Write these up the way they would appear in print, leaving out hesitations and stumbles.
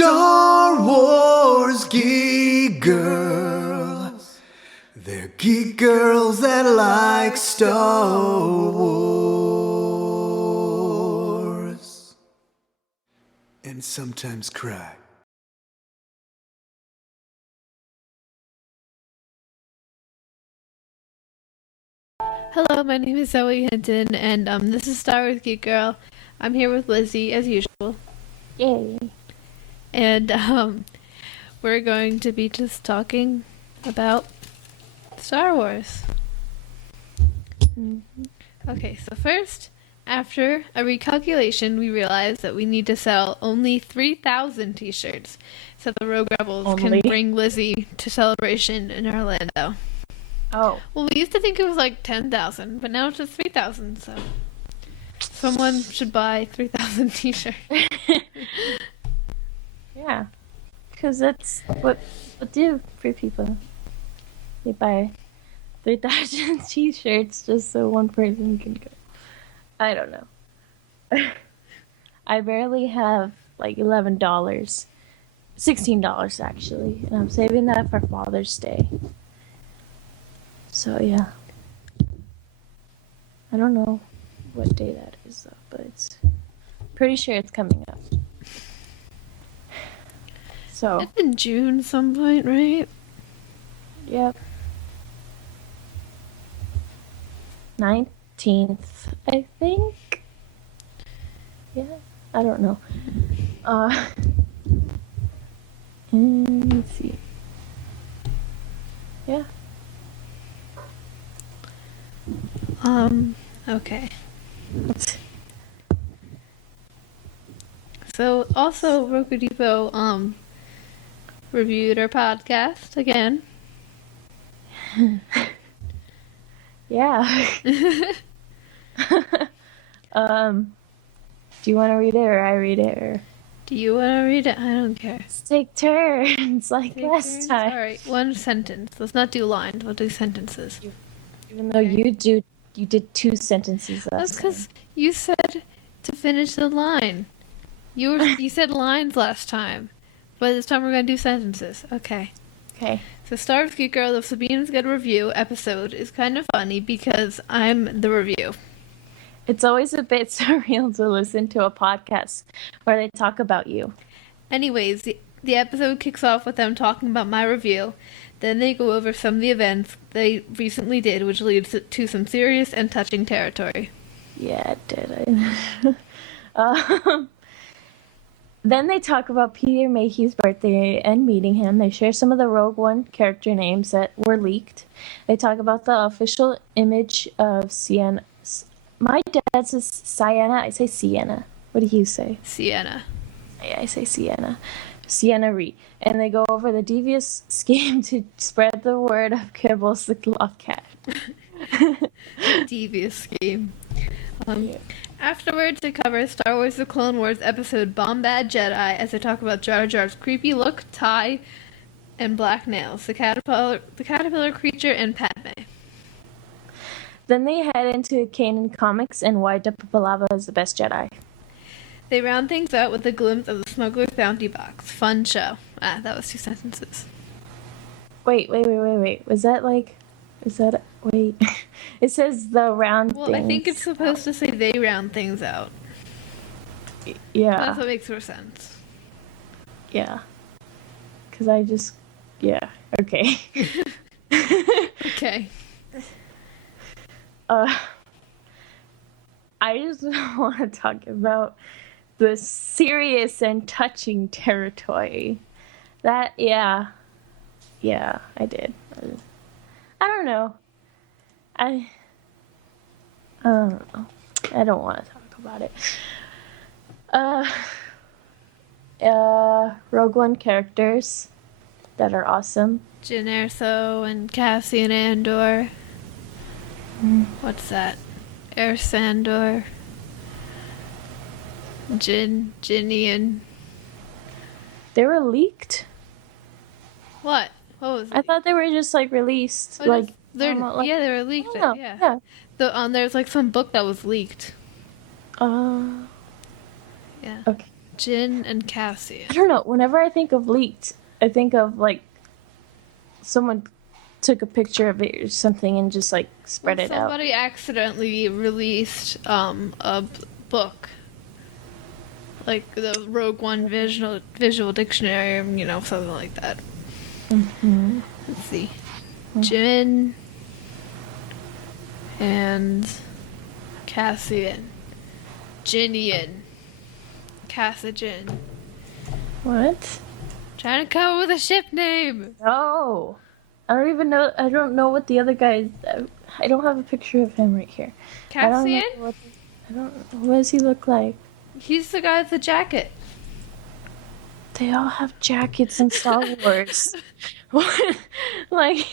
Star Wars geek girls. They're geek girls that like Star Wars. And sometimes cry. Hello, my name is Zoe Hinton, and this is Star Wars Geek Girl. I'm here with Lizzy, as usual, Yay. and we're going to be just talking about Star Wars. Okay, so first, after a recalculation, we realized that we need to sell only 3,000 t-shirts so the Rogue Rebels can bring Lizzy to Celebration in Orlando. Oh. Well, we used to think it was like 10,000, but now it's just 3,000, so someone should buy 3,000 t-shirts. Yeah. Because that's what do for people. They buy 3,000 t-shirts just so one person can go. I don't know. I barely have like $11. $16 actually. And I'm saving that for Father's Day. So yeah. I don't know what day that is though, but it's pretty sure it's coming up. So It's in June some point, right? yep. 19th, I think. Yeah, I don't know. Let's see. Yeah. Okay. So, also, Roku Depot, reviewed our podcast again. Yeah. Do you want to read it or I read it or? Do you want to read it? I don't care. Let's take turns like last time. Alright, one sentence. Let's not do lines, we'll do sentences. Even though you did 2 sentences last That's time. because you said to finish the line. You said lines last time, but this time we're gonna do sentences. Okay. Okay. So Star Wars Geek Girl, the Sabines Good Review episode is kind of funny because I'm the review. It's always a bit surreal to listen to a podcast where they talk about you. Anyways, the episode kicks off with them talking about my review. Then they go over some of the events they recently did, which leads to some serious and touching territory. Yeah, it did. Then they talk about Peter Mayhew's birthday and meeting him. They share some of the Rogue One character names that were leaked. They talk about the official image of Sienna. My dad says Sienna. I say Sienna. What do you say? Sienna. Yeah, I say Sienna. Sienna Ree. And they go over the devious scheme to spread the word of Kibbles the Cloth Cat. Devious scheme. Afterwards, they cover Star Wars The Clone Wars episode Bombad Jedi as they talk about Jar Jar's creepy look, tie, and black nails, the caterpillar creature, and Padme. Then they head into Kanan Comics and why Dapapalava is the best Jedi. They round things out with a glimpse of the Smuggler's Bounty Box. Fun show. Ah, that was 2 sentences. Wait. Was that like... Is that... Wait. It says the round Well, things. I think it's supposed to say they round things out. Yeah. That's what makes more sense. Yeah. Because I just... Yeah. Okay. Okay. I just want to talk about the serious and touching territory. That, yeah. Yeah, I did. I don't know. I don't know. I don't want to talk about it. Rogue One characters that are awesome. Jyn Erso and Cassian Andor. What's that? Sandor. Jinian. They were leaked. What? What was it? I thought they were just like released. Like they were leaked. Yeah. There's like some book that was leaked. Yeah. Yeah. Okay. Jin and Cassian. I don't know. Whenever I think of leaked, I think of like someone took a picture of it or something and just like spread it out. Somebody accidentally released book, like the Rogue One visual dictionary, something like that. Mm-hmm. Let's see, Jin and Cassian, Jinian, Cassian. What? Trying to come up with a ship name. No. I don't even know. I don't know what the other guy. I don't have a picture of him right here. Cassian? I don't. What does he look like? He's the guy with the jacket. They all have jackets in Star Wars. Like,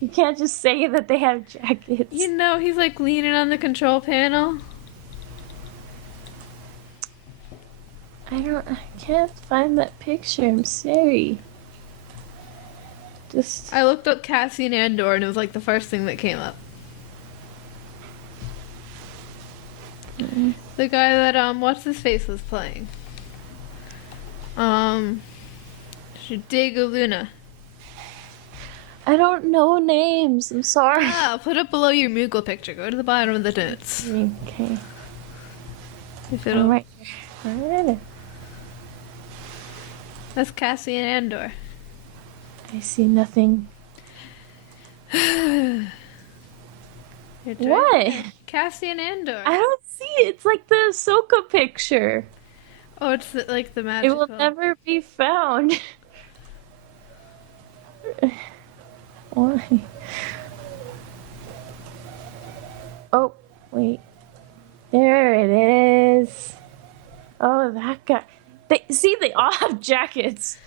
you can't just say that they have jackets. He's like leaning on the control panel. I can't find that picture. I'm sorry. I looked up Cassian Andor and it was like the first thing that came up. Mm-hmm. The guy that what's his face was playing. Diego Luna. I don't know names. I'm sorry. Put it below your Moogle picture. Go to the bottom of the notes. Okay. If it'll... Right there. That's Cassian Andor. I see nothing. What? Cassian Andor. I don't see it. It's like the Ahsoka picture. Oh, it's like the magical. It will never be found. Why? Oh, wait. There it is. Oh, that guy. They all have jackets.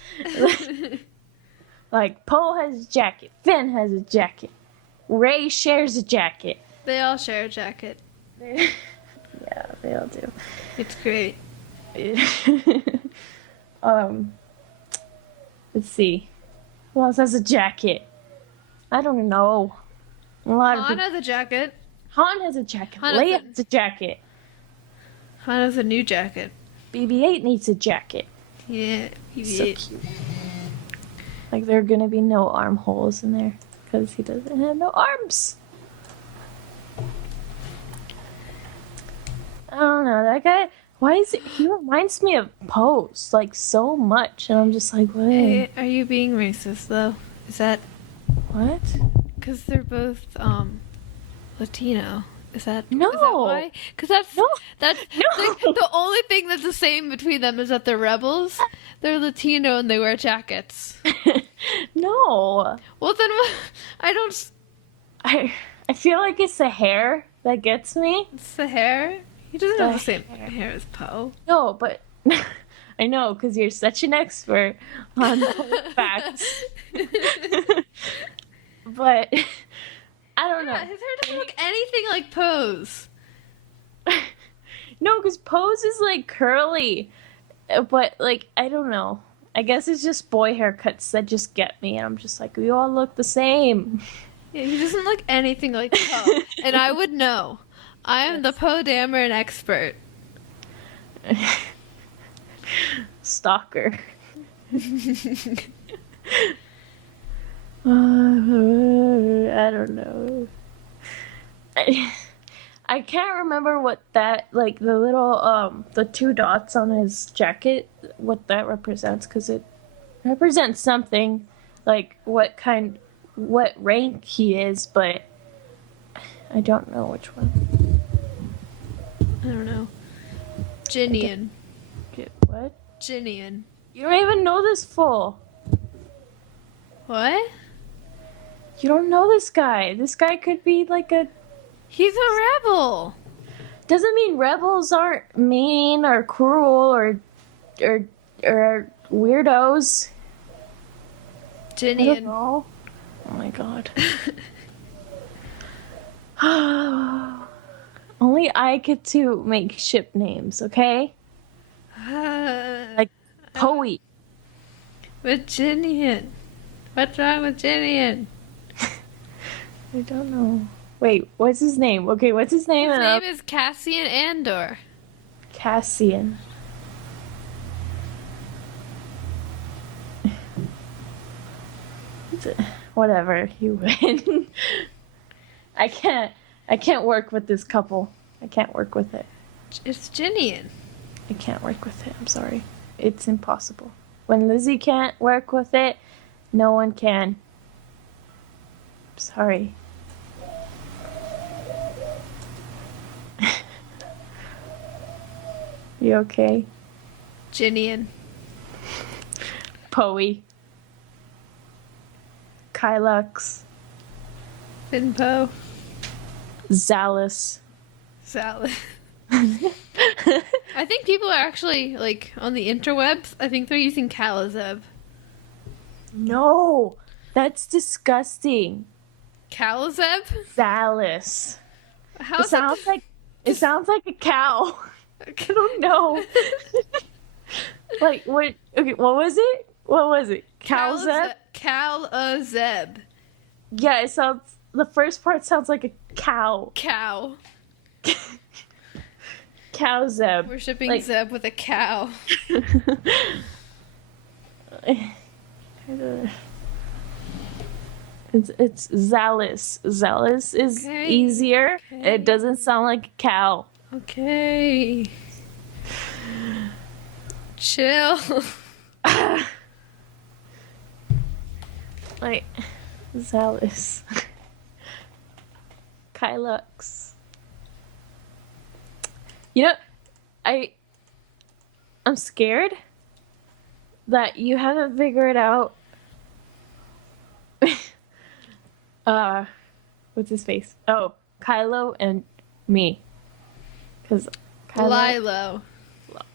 Like, Poe has a jacket. Finn has a jacket. Rey shares a jacket. They all share a jacket. Yeah, they all do. It's great. Let's see. Who else has a jacket? I don't know. A lot of Han people. has a jacket. Han has a jacket. Han Leia has has a jacket. Han has a new jacket. BB-8 needs a jacket. Yeah. So cute. Like, there are gonna be no armholes in there because he doesn't have no arms. I don't know, that guy. Why is it? He reminds me of Poe's like so much, and I'm just like, what? Hey, are you being racist though? Is that What? because they're both Latino? Is that No. Is that why? Because that's No. that's No. the only thing that's the same between them is that they're rebels. They're Latino and they wear jackets. No. Well then, I don't. I feel like it's the hair that gets me. It's the hair. He doesn't The have the same hair. hair as Poe. No, but I know because you're such an expert on the facts. But I don't know. Yeah, his hair doesn't look anything like Poe's. No, because Pose is like curly, but like I don't know. I guess it's just boy haircuts that just get me, and I'm just like, we all look the same. Yeah, he doesn't look anything like Poe, and I would know. I am the Poe Dameron expert. Stalker. I don't know. I can't remember what that, like, the little, the 2 dots on his jacket, what that represents, because it represents something, like, what rank he is, but I don't know which one. I don't know. Jinian. What? Jinian. You don't even know this fool. What? You don't know this guy. This guy could be like a... He's a rebel. Doesn't mean rebels aren't mean or cruel or weirdos. I don't Jinian. know. Oh my god. Only I get to make ship names, okay? Like Poe. With Jinian. What's wrong with Jinian? I don't know. Wait, what's his name? Okay, what's his name? His name is Cassian Andor. Cassian. Whatever, you win. I can't work with this couple. I can't work with it. It's Jinian. I can't work with it. I'm sorry. It's impossible. When Lizzy can't work with it, no one can. Sorry. You okay? Jinian. Poe. Kylux. Finpo. Zalus. Salad. I think people are actually, like, on the interwebs, I think they're using Kalazeb. No! That's disgusting. Kalazeb? Zalus. How It sounds like a cow. I don't know. Like what? Okay, what was it? What was it? Kalazeb? Kalazeb. Yeah, it sounds. The first part sounds like a cow. Cow. Cowzeb. We're shipping Like- Zeb with a cow. It's Zalus. Zalus is Okay, easier. okay. It doesn't sound like a cow. Okay. Chill. Like Zalus. Kylux. You know, I'm scared that you haven't figured out what's his face? Oh, Kylo and me. Cuz Lilo.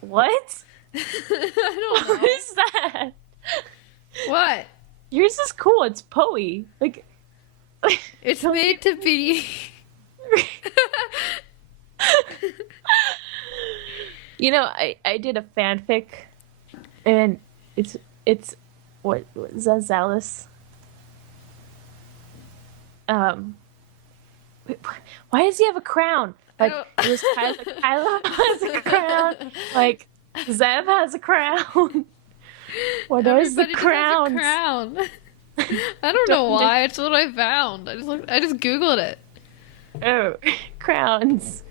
What? I don't know. What is that? What? Yours is cool. It's Poe. Like It's made to be. You know, I did a fanfic, and it's what Zalus. Why does he have a crown? Like I this Kylo has a crown. Like Zeb has a crown. What is the Everybody just has a crown? crown. I don't know why. It's what I found. I just googled it. Oh, crowns.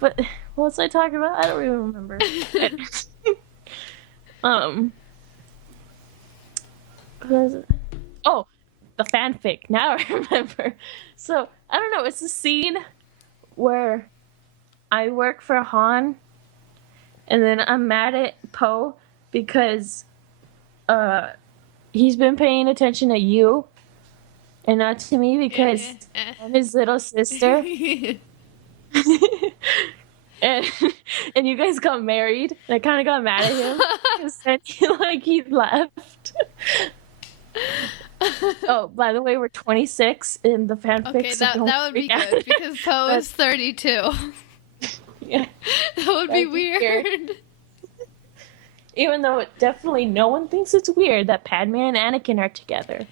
But what was I talking about? I don't even remember. What was it? Oh, the fanfic. Now I remember. So I don't know. It's a scene where I work for Han, and then I'm mad at Poe because he's been paying attention to you and not to me because I'm his little sister. and you guys got married. And I kind of got mad at him because then he left. Oh, by the way, we're 26 in the fanfic. Okay, so that don't would be freak out. good because Poe is 32. Yeah. That would be That'd be weird. weird. Even though definitely no one thinks it's weird that Padme and Anakin are together.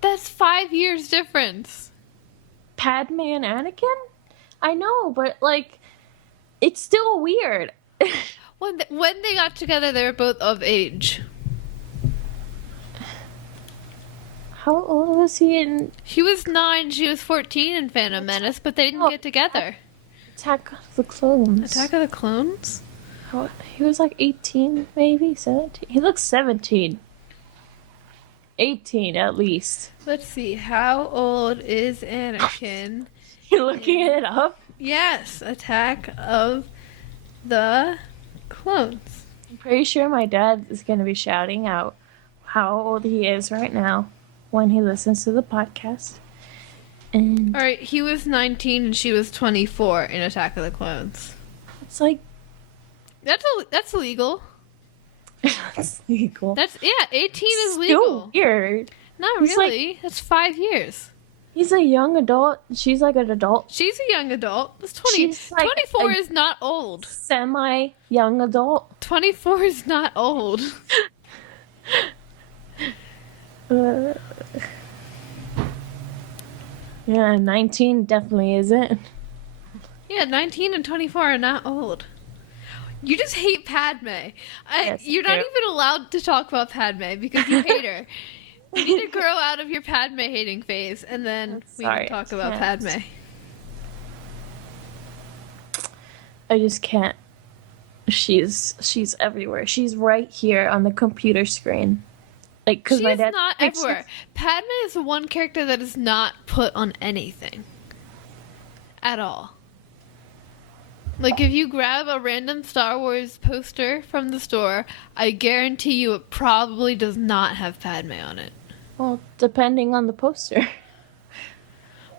That's 5 years difference. Padme and Anakin? I know, but like, it's still weird. When they got together, they were both of age. How old was he in He was 9, she was 14 in Phantom Menace, but they didn't get together. Attack of the Clones? Attack of the Clones? He was like 18, maybe 17. He looks 17. 18 at least. Let's see, how old is Anakin? You're looking it up? Yes, Attack of the Clones. I'm pretty sure my dad is going to be shouting out how old he is right now when he listens to the podcast. And Alright, he was 19 and she was 24 in Attack of the Clones. it's like, That's legal. that's legal. 18 is Still legal. weird. Not He's really. That's 5 years. He's a young adult. She's like an adult. She's a young adult. That's 20. She's like 24 a- is not old. Semi-young adult. 24 is not old. Yeah, 19 definitely isn't. Yeah, 19 and 24 are not old. You just hate Padme. Yes, You're I not do. even allowed to talk about Padme because you hate her. You need to grow out of your Padme hating phase, and then we Sorry, can talk about can't. Padme. I just can't. She's everywhere. She's right here on the computer screen. Like, because my She's dad. not everywhere. Padme is the one character that is not put on anything. At all. Like, if you grab a random Star Wars poster from the store, I guarantee you it probably does not have Padme on it. Well, depending on the poster.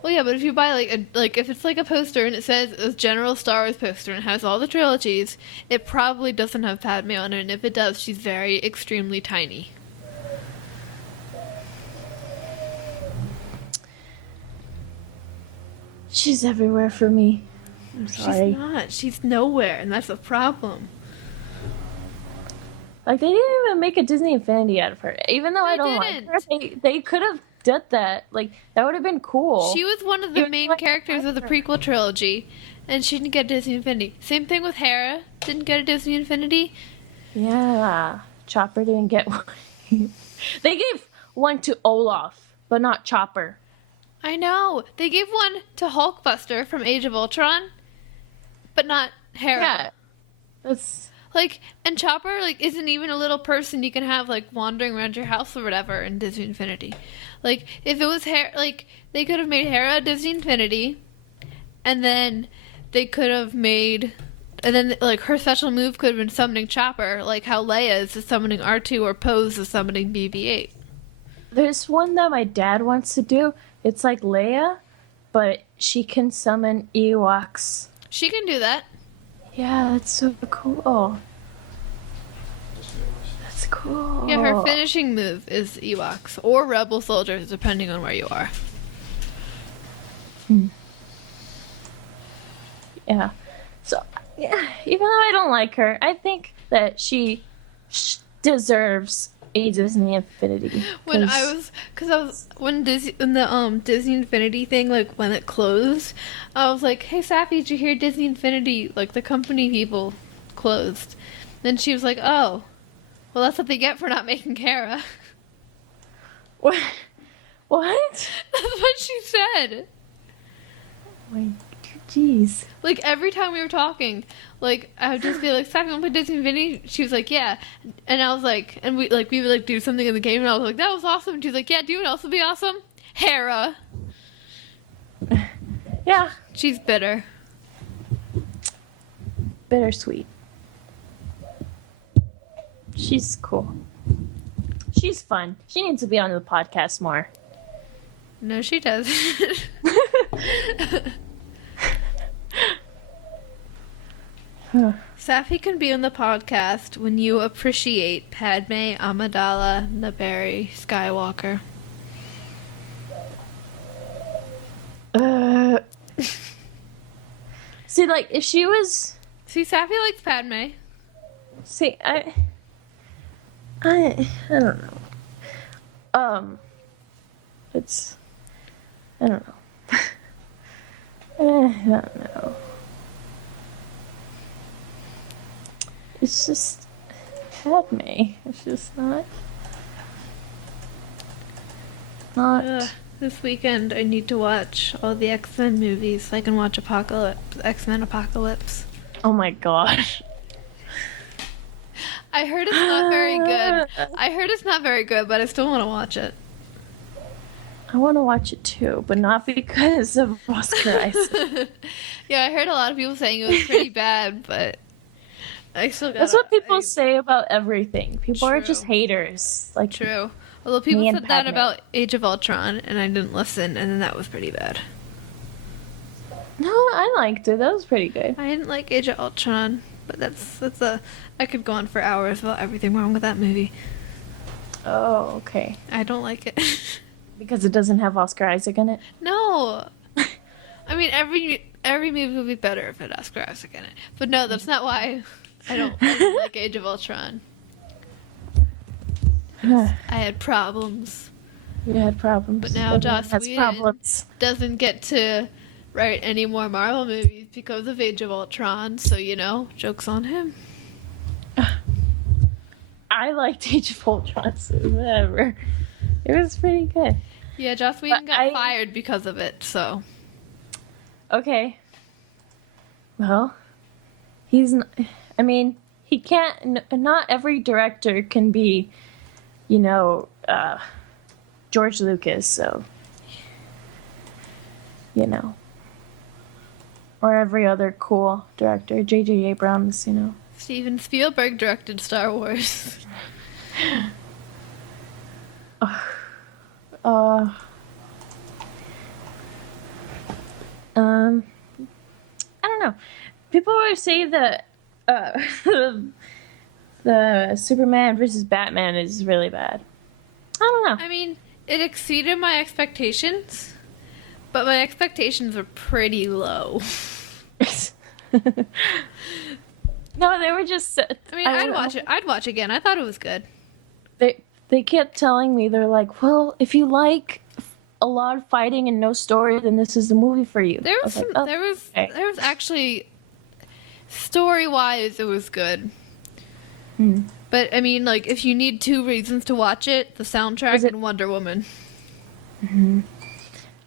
Well, yeah, but if you buy if it's like a poster and it says a general Star Wars poster and has all the trilogies, it probably doesn't have Padme on it, and if it does, she's very extremely tiny. She's everywhere for me. I'm sorry. She's not. She's nowhere, and that's a problem. Like, they didn't even make a Disney Infinity out of her. Even though I don't like her, they could have done that. Like, that would have been cool. She was one of the main characters of the prequel trilogy, and she didn't get Disney Infinity. Same thing with Hera. Didn't get a Disney Infinity. Yeah. Chopper didn't get one. They gave one to Olaf, but not Chopper. I know. They gave one to Hulkbuster from Age of Ultron, but not Hera. Yeah. That's... Like, and Chopper, like, isn't even a little person you can have, like, wandering around your house or whatever in Disney Infinity. Like, if it was Hera, like, they could have made Hera Disney Infinity, and then they could have made, and then, like, her special move could have been summoning Chopper, like how Leia is summoning R2 or Poe is summoning BB-8. There's one that my dad wants to do. It's like Leia, but she can summon Ewoks. She can do that. Yeah, that's so cool. That's cool. Yeah, her finishing move is Ewoks or Rebel soldiers, depending on where you are. Yeah. So, yeah, even though I don't like her, I think that she deserves a Disney Infinity. When the Disney Infinity thing, like when it closed, I was like, "Hey, Sappy, did you hear Disney Infinity? Like the company people closed." Then she was like, "Oh, well, that's what they get for not making Hera." What? What? That's what she said. My jeez. Like every time we were talking, like I would just be like, "Sappy, want to play Disney Infinity?" She was like, "Yeah," and I was like, and we would like do something in the game, and I was like, "That was awesome." And she was like, "Yeah, do you know what else would be awesome? Hera." Yeah. She's bitter. Bittersweet. She's cool. She's fun. She needs to be on the podcast more. No, she doesn't. Safi can be on the podcast when you appreciate Padme Amidala Naberi Skywalker. See, like, if she was... See, Safi likes Padme. See, I don't know. It's... I don't know. I don't know. It's just Padme. It's just not. This weekend, I need to watch all the X-Men movies so I can watch X-Men Apocalypse. Oh my gosh. I heard it's not very good. But I still want to watch it. I want to watch it too, but not because of Oscar Isaac. Yeah, I heard a lot of people saying it was pretty bad, but I still got. That's what people say about everything. People are just haters. Like, true. Although people me and said that Padme. about Age of Ultron, and I didn't listen, and then that was pretty bad. No, I liked it. That was pretty good. I didn't like Age of Ultron, but I could go on for hours about everything wrong with that movie. Oh, okay. I don't like it. Because it doesn't have Oscar Isaac in it? No. I mean, every movie would be better if it had Oscar Isaac in it. But no, that's not why I don't like Age of Ultron. I had problems. You had problems. But now Everyone Joss has Whedon problems. doesn't get to write any more Marvel movies because of Age of Ultron. So, joke's on him. I liked Age of Ultron, so whatever. It was pretty good. Yeah, Joss Whedon But got fired because of it, so. Okay. Well, he's. I mean, he can't. Not every director can be, George Lucas. So, or every other cool director, J.J. Abrams. Steven Spielberg directed Star Wars. Uh. I don't know. People always say that the Superman versus Batman is really bad. I don't know. I mean, it exceeded my expectations, but my expectations were pretty low. No, they were just. I mean, I'd watch it. I'd watch again. I thought it was good. They kept telling me, they're like, well, if you like a lot of fighting and no story, then this is the movie for you. There was there was actually, story-wise, it was good. But I mean, like, if you need two reasons to watch it, the soundtrack and Wonder Woman.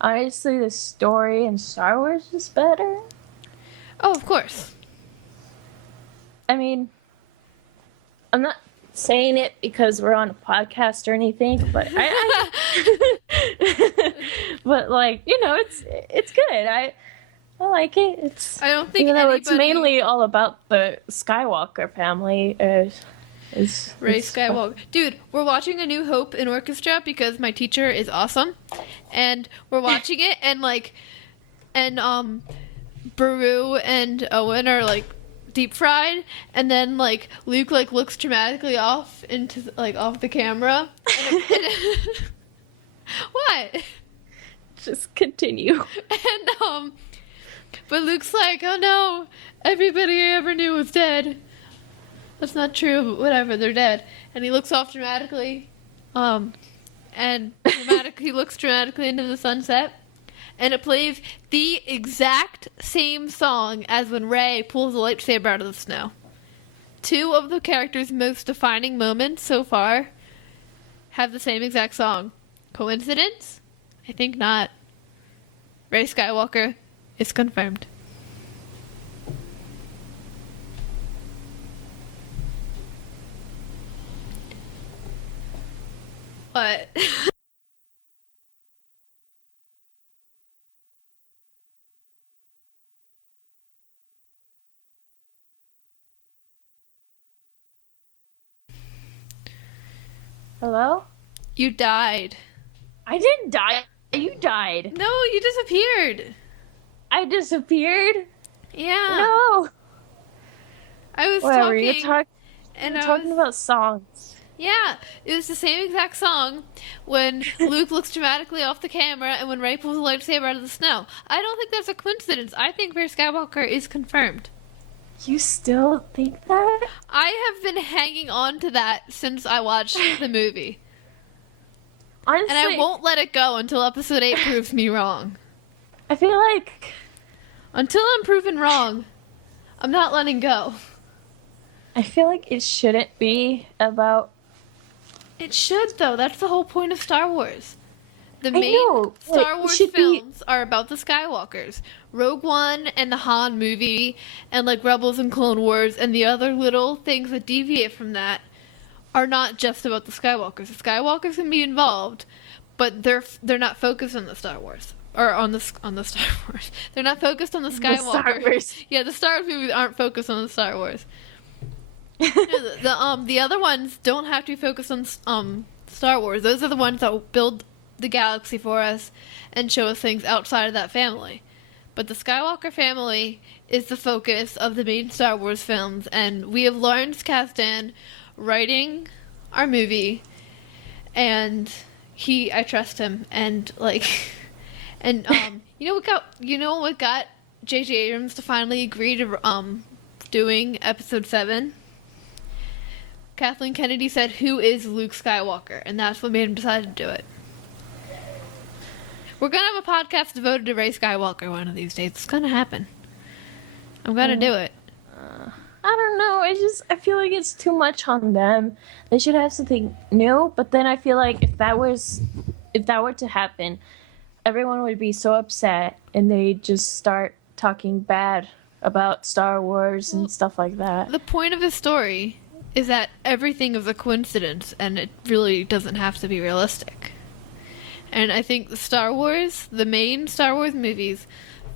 Honestly, the story in Star Wars is better. Oh, of course. I mean, I'm not saying it because we're on a podcast or anything, but but like, it's good. I like it. I don't think it's mainly all about the Skywalker family. Rey Skywalker. Dude, we're watching A New Hope in orchestra because my teacher is awesome, and we're watching it, and Baru and Owen are like deep fried, and then like Luke like looks dramatically off into off the camera. What? Just continue. And but Luke's like, oh no, everybody I ever knew was dead. That's not true, but whatever, they're dead. And he looks off dramatically, and he looks dramatically into the sunset, and it plays the exact same song as when Rey pulls the lightsaber out of the snow. Two of the characters' most defining moments so far have the same exact song. Coincidence? I think not. Rey Skywalker is confirmed. What? Hello? You died. I didn't die. You died. No, you disappeared. I disappeared? Yeah. No. I was Whatever, talking. You're talking about songs. Yeah, it was the same exact song when Luke looks dramatically off the camera and when Rey pulls a lightsaber out of the snow. I don't think that's a coincidence. I think Rey Skywalker is confirmed. You still think that? I have been hanging on to that since I watched the movie. Honestly, And I won't let it go until episode 8 proves me wrong. I feel like... Until I'm proven wrong, I'm not letting go. I feel like it shouldn't be about... It should, though. That's the whole point of Star Wars. The main Star Wars films are about the Skywalkers. Rogue One and the Han movie and like Rebels and Clone Wars and the other little things that deviate from that are not just about the Skywalkers. The Skywalkers can be involved, but they're not focused on the Star Wars. Or on the Star Wars. They're not focused on the Skywalker. The Star Wars. Yeah, the Star Wars movies aren't focused on the Star Wars. The other ones don't have to be focused on Star Wars. Those are the ones that build the galaxy for us and show us things outside of that family. But the Skywalker family is the focus of the main Star Wars films, and we have Lawrence Kasdan writing our movie, and I trust him, and like, and you know what got J.J. Abrams to finally agree to doing Episode 7? Kathleen Kennedy said, "Who is Luke Skywalker?" And that's what made him decide to do it. We're gonna have a podcast devoted to Rey Skywalker one of these days. It's gonna happen. I'm gonna do it. I don't know. I feel like it's too much on them. They should have something new. But then I feel like if that were to happen, everyone would be so upset and they'd just start talking bad about Star Wars and stuff like that. The point of the story is that everything is a coincidence and it really doesn't have to be realistic. And I think the main Star Wars movies,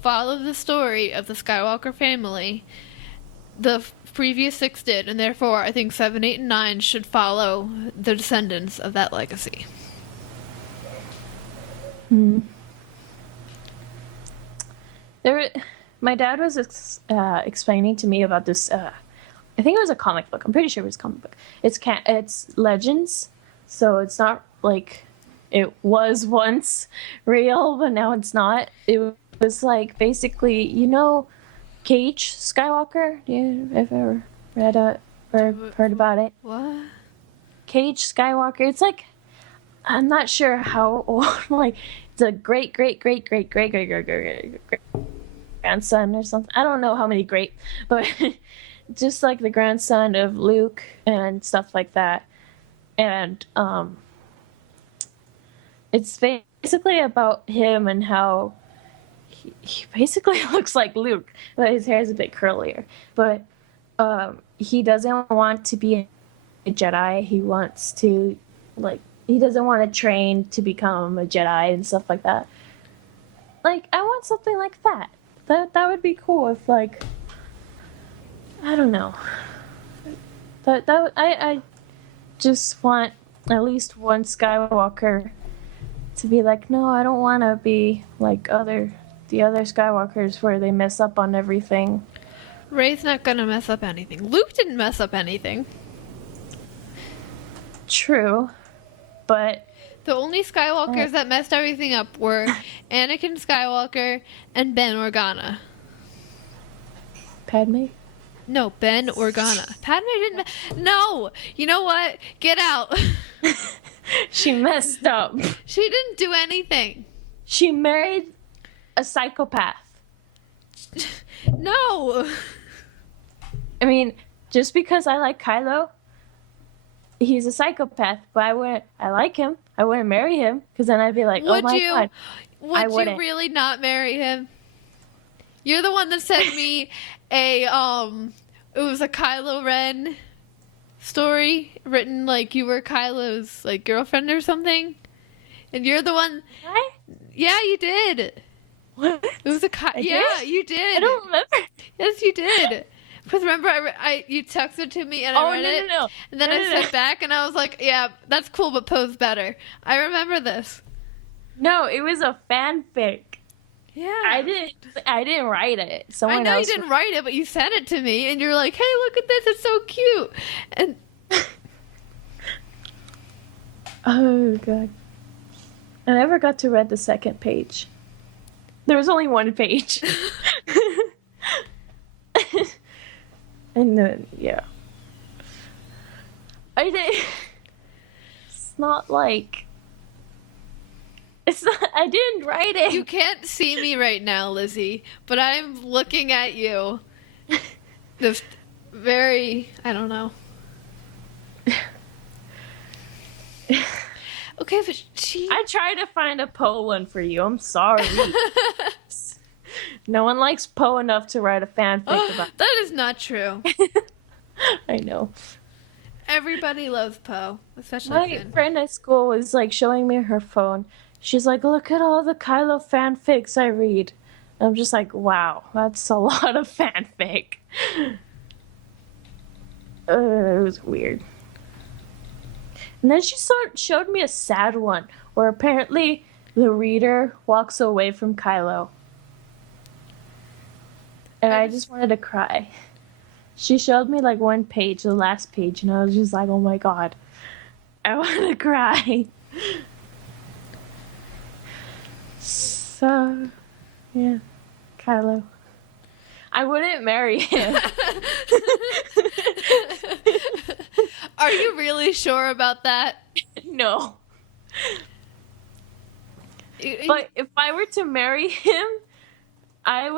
follow the story of the Skywalker family. The previous 6 did, and therefore I think 7, 8, and 9 should follow the descendants of that legacy. My dad was explaining to me about this. I think it was a comic book. I'm pretty sure it was a comic book. It's Legends, so it's not like it was once real, but now it's not. It was like basically, Cage Skywalker. Do you ever read or heard about it? What? Cage Skywalker. It's like, I'm not sure how old. Like, it's a great grandson or something. I don't know how many great, but just like the grandson of Luke and stuff like that. And it's basically about him and how he basically looks like Luke, but his hair is a bit curlier. But he doesn't want to be a Jedi. He wants to, he doesn't want to train to become a Jedi and stuff like that. Like, I want something like that. That would be cool if, like, I don't know. I just want at least one Skywalker to be like, no, I don't want to be like the other Skywalkers where they mess up on everything. Rey's not gonna mess up anything. Luke didn't mess up anything. True, but the only Skywalkers that messed everything up were Anakin Skywalker and Ben Organa. Padme? No, Ben Organa. Padme didn't. No! You know what? Get out. She messed up. She didn't do anything. She married a psychopath. No! I mean, just because I like Kylo, he's a psychopath, but I like him. I wouldn't marry him, because then I'd be like, oh my god. Would you really not marry him? You're the one that sent me it was a Kylo Ren story written like you were Kylo's like girlfriend or something. And you're the one. What? Yeah, you did. What? It was yeah, you did. I don't remember. Yes, you did. Because remember, you texted to me and I read it. No. And then I sent back and I was like, yeah, that's cool, but Poe's better. I remember this. No, it was a fanfic. Yeah. I didn't write it. Someone I know else you didn't write it, but you sent it to me and you're like, hey, look at this, it's so cute. And oh god. I never got to read the second page. There was only one page. And then, yeah. I did. It's not like. It's not. I didn't write it. you can't see me right now, Lizzy, but I'm looking at you. The very, I don't know. Okay, but I tried to find a Poe one for you. I'm sorry. No one likes Poe enough to write a fanfic about. That is not true. I know. Everybody loves Poe, especially My Finn. friend at school was like showing me her phone. She's like, look at all the Kylo fanfics I read. And I'm just like, wow, that's a lot of fanfic. It was weird. And then she showed me a sad one where apparently the reader walks away from Kylo. And I just wanted to cry. She showed me like one page, the last page, and I was just like, oh my god. I want to cry. So, yeah. Kylo. I wouldn't marry him. Are you really sure about that? No. But if I were to marry him, I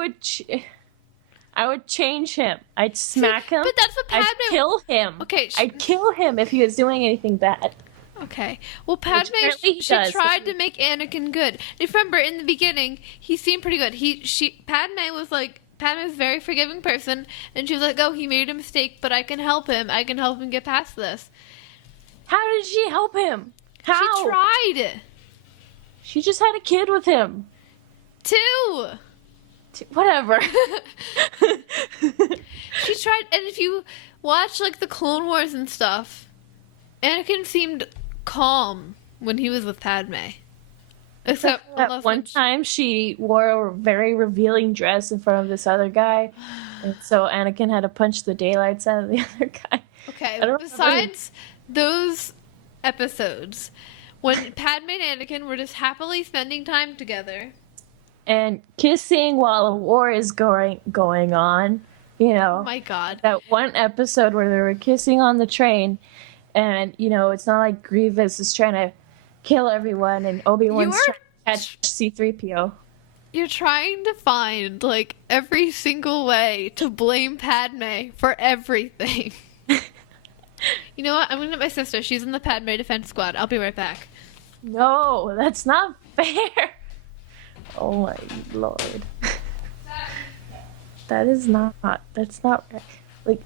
I would change him. I'd smack him. But that's what Padme. I'd kill him. Okay. I'd kill him if he was doing anything bad. Okay. Well, Padme, apparently he she does. tried to make Anakin good. If you remember, in the beginning, he seemed pretty good. Padme was a very forgiving person, and she was like, "Oh, he made a mistake, but I can help him. I can help him get past this." How did she help him? How? She tried. She just had a kid with him. Two. Whatever. She tried, and if you watch like the Clone Wars and stuff, Anakin seemed calm when he was with Padme. Except that one time she wore a very revealing dress in front of this other guy, and so Anakin had to punch the daylights out of the other guy. Okay, besides those episodes, when Padme and Anakin were just happily spending time together. And kissing while a war is going on, you know. Oh my god. That one episode where they were kissing on the train, and, you know, it's not like Grievous is trying to kill everyone and Obi-Wan's trying to catch C-3PO. You're trying to find, like, every single way to blame Padme for everything. You know what? I'm gonna get my sister. She's in the Padme Defense Squad. I'll be right back. No, that's not fair. Oh my lord. That's not right. Like,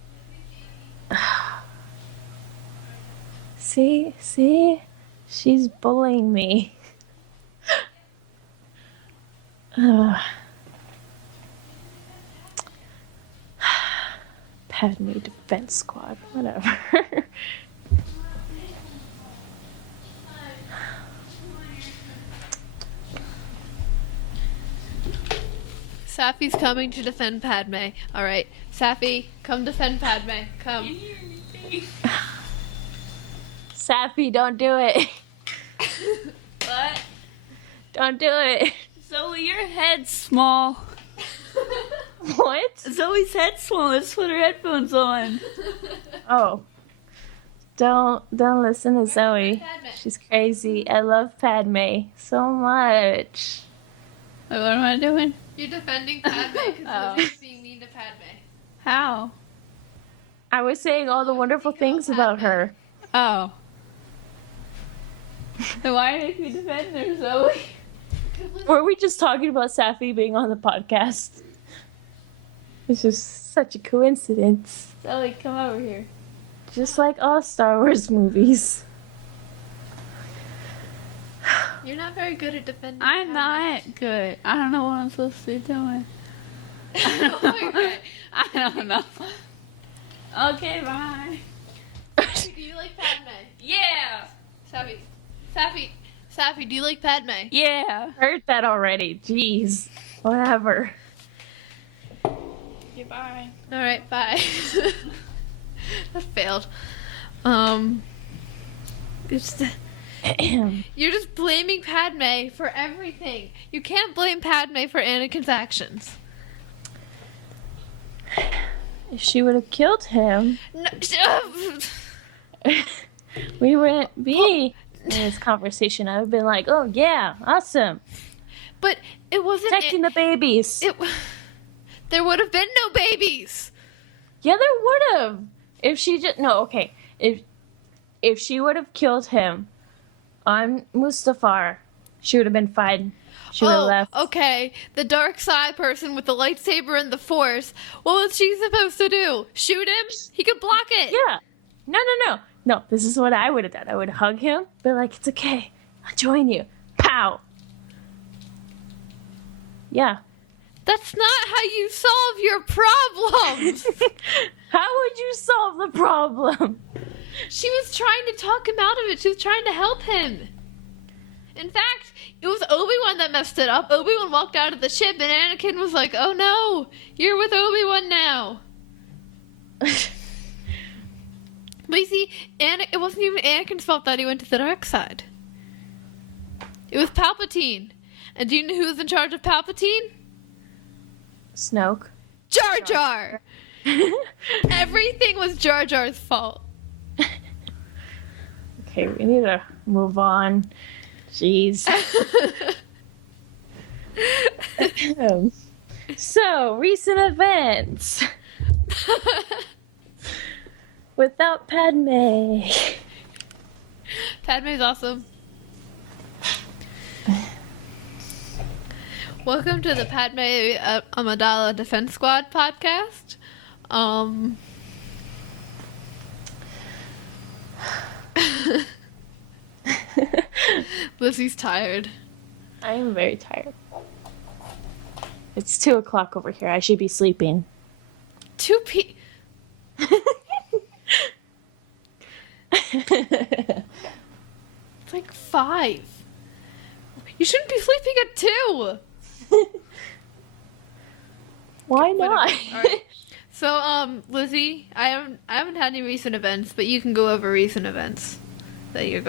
see, she's bullying me. Padme Defense Squad, whatever. Safi's coming to defend Padme. Alright, Safi, come defend Padme. Come. Safi, don't do it. What? Don't do it. Zoe, your head's small. What? Zoe's head's small. Let's put her headphones on. Oh. Don't listen to Zoe. She's crazy. I love Padme so much. Wait, what am I doing? You're defending Padme because Lizzie's being mean to Padme. How? I was saying all the wonderful things about her. Oh. Then why did you defend her, Zoe? Were we just talking about Safi being on the podcast? It's just such a coincidence. Zoe, come over here. Just like all Star Wars movies. You're not very good at defending I'm Padme. not good. I don't know what I'm supposed to be doing. Okay. I don't know. Okay, bye. Do you like Padme? Yeah. Safi, do you like Padme? Yeah. Heard that already. Jeez. Whatever. Goodbye. Alright, bye. That failed. It's you're just blaming Padme for everything. You can't blame Padme for Anakin's actions. If she would have killed him, No, we wouldn't be in this conversation. I would have been like, oh yeah, awesome. but it wasn't. Protecting the babies. There would have been no babies. Yeah, there would have. If she just okay. If she would have killed him on Mustafar, she would have been fine. She would have left. Okay. The dark side person with the lightsaber and the Force. What was she supposed to do? Shoot him? He could block it. Yeah. No. This is what I would have done. I would hug him, be like, "It's okay. I'll join you." Pow. Yeah. That's not how you solve your problems. How would you solve the problem? She was trying to talk him out of it. She was trying to help him. In fact, it was Obi-Wan that messed it up. Obi-Wan walked out of the ship and Anakin was like, "Oh no, you're with Obi-Wan now." But you see, it wasn't even Anakin's fault that he went to the dark side. It was Palpatine. And do you know who was in charge of Palpatine? Snoke. Jar Jar! Everything was Jar Jar's fault. Okay, we need to move on. Jeez. So, recent events. Without Padme. Padme's awesome. Welcome to the Padme Amidala Defense Squad podcast. Lizzy's tired. I am very tired. It's 2:00 over here. I should be sleeping. 2 p. It's like 5. You shouldn't be sleeping at 2. Why not? Alright. So, Lizzy, I haven't had any recent events, but you can go over recent events that you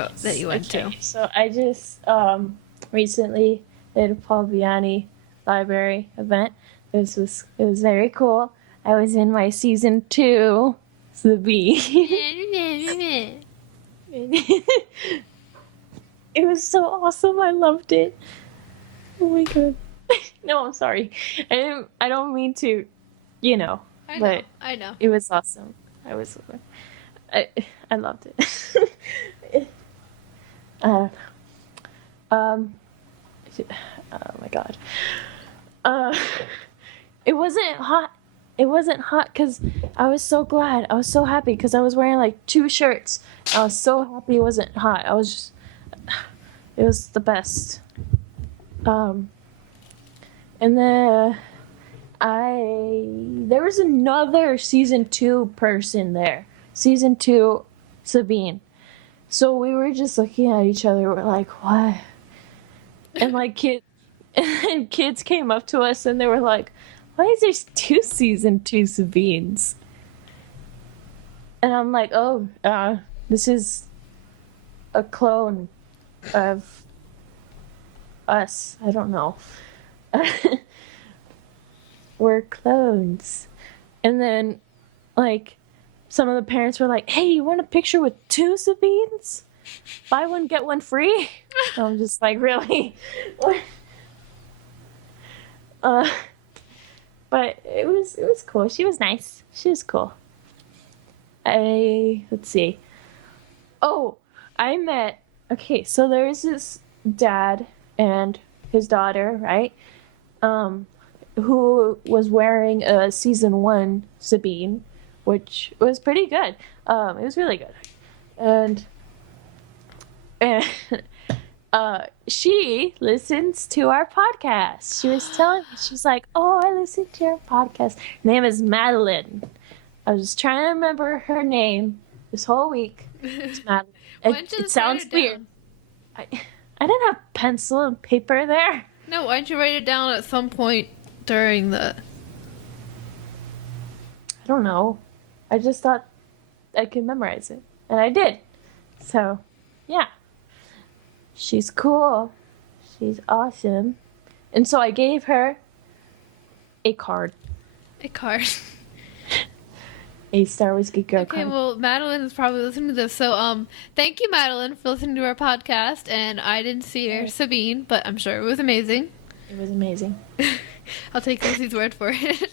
went to. So I just recently did a Paul Vianney library event. It was very cool. I was in my season 2 Sabine. It was so awesome. I loved it. Oh my god. No, I'm sorry. I don't mean to, but I know. it was awesome. I loved it. Oh my god. It wasn't hot. It wasn't hot because I was so glad. I was so happy because I was wearing like 2 shirts. I was so happy it wasn't hot. It was the best. And then there was another season 2 person there. Season 2 Sabine. So we were just looking at each other. We're like, what? And like kids came up to us and they were like, why is there 2 season 2 Sabines? And I'm like, oh, this is a clone of us. I don't know. We're clones. And then, like, some of the parents were like, hey, you want a picture with 2 Sabines? Buy one, get one free? And I'm just like, really? But it was cool. She was nice. She was cool. Let's see. Oh, okay, so there's this dad and his daughter, right? Who was wearing a season 1 Sabine, which was pretty good. It was really good. And she listens to our podcast. She was telling me, she's like, oh, I listen to your podcast. Her name is Madeline. I was trying to remember her name this whole week. It's Madeline. It sounds weird. I didn't have pencil and paper there. No, why don't you write it down at some point during the... I don't know. I just thought I could memorize it. And I did. So, yeah. She's cool. She's awesome. And so I gave her a card. A card. A Star Wars Geek Girl Okay, card. well, Madeline is probably listening to this. So, thank you, Madeline, for listening to our podcast. And I didn't see her, Sabine, but I'm sure it was amazing. It was amazing. I'll take Lucy's word for it.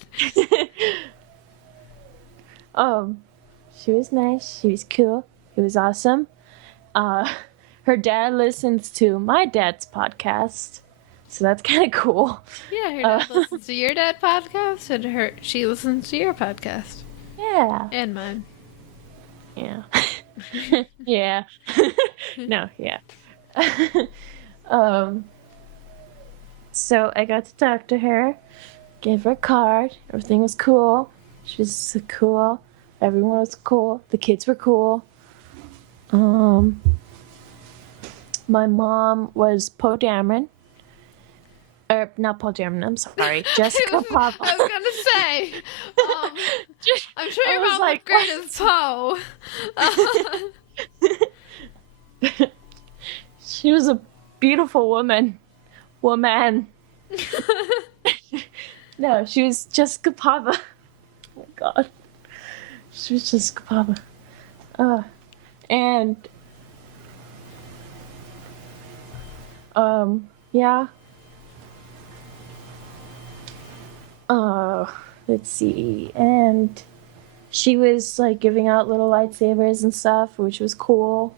She was nice. She was cool. It was awesome. Her dad listens to my dad's podcast, so that's kind of cool. Yeah, her dad listens to your dad podcast, and she listens to your podcast. Yeah. And mine. Yeah. Yeah. No, yeah. So I got to talk to her, gave her a card. Everything was cool. She was so cool. Everyone was cool. The kids were cool. My mom was Poe Dameron. Not Poe Dameron, I'm sorry. Jessica Papa. I was gonna say, I'm sure your mom was great as Poe. She was a beautiful woman. No, she was Jessica Papa. Oh my god. She was Jessica Papa. And yeah. Let's see. And she was like giving out little lightsabers and stuff, which was cool.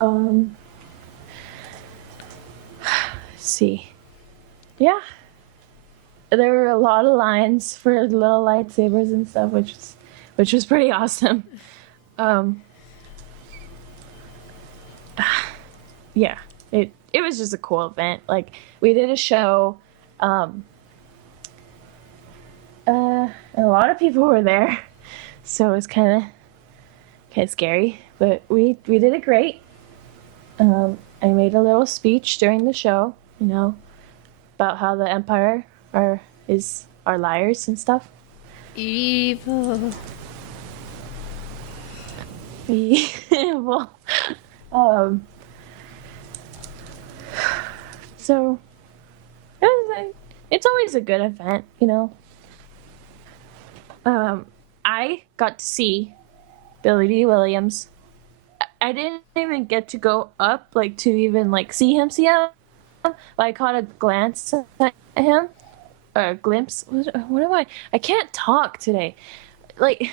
Um, let's see. Yeah, there were a lot of lines for little lightsabers and stuff, which was pretty awesome. Um, yeah, it was just a cool event. Like we did a show, and a lot of people were there, so it was kind of scary, but we did it great. I made a little speech during the show, about how the Empire are liars and stuff. Evil. Well, um, so it's always a good event. I got to see Billy D. Williams. I didn't even get to go up like to even like see him, but I caught a glance at him, or a glimpse. What am I? I can't talk today. Like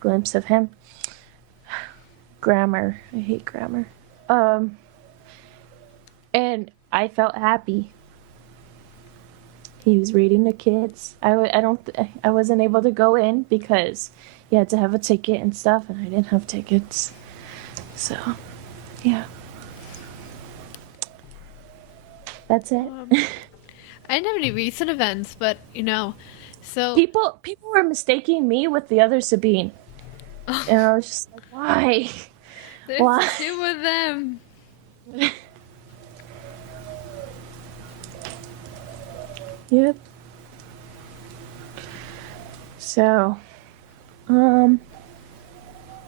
glimpse of him. Grammar. I hate grammar. And I felt happy. He was reading to kids. I wasn't able to go in because you had to have a ticket and stuff, and I didn't have tickets. So, yeah. That's it. I didn't have any recent events, but so People were mistaking me with the other Sabine. And I was just like, why? there's Why? two of them. Yep. So, no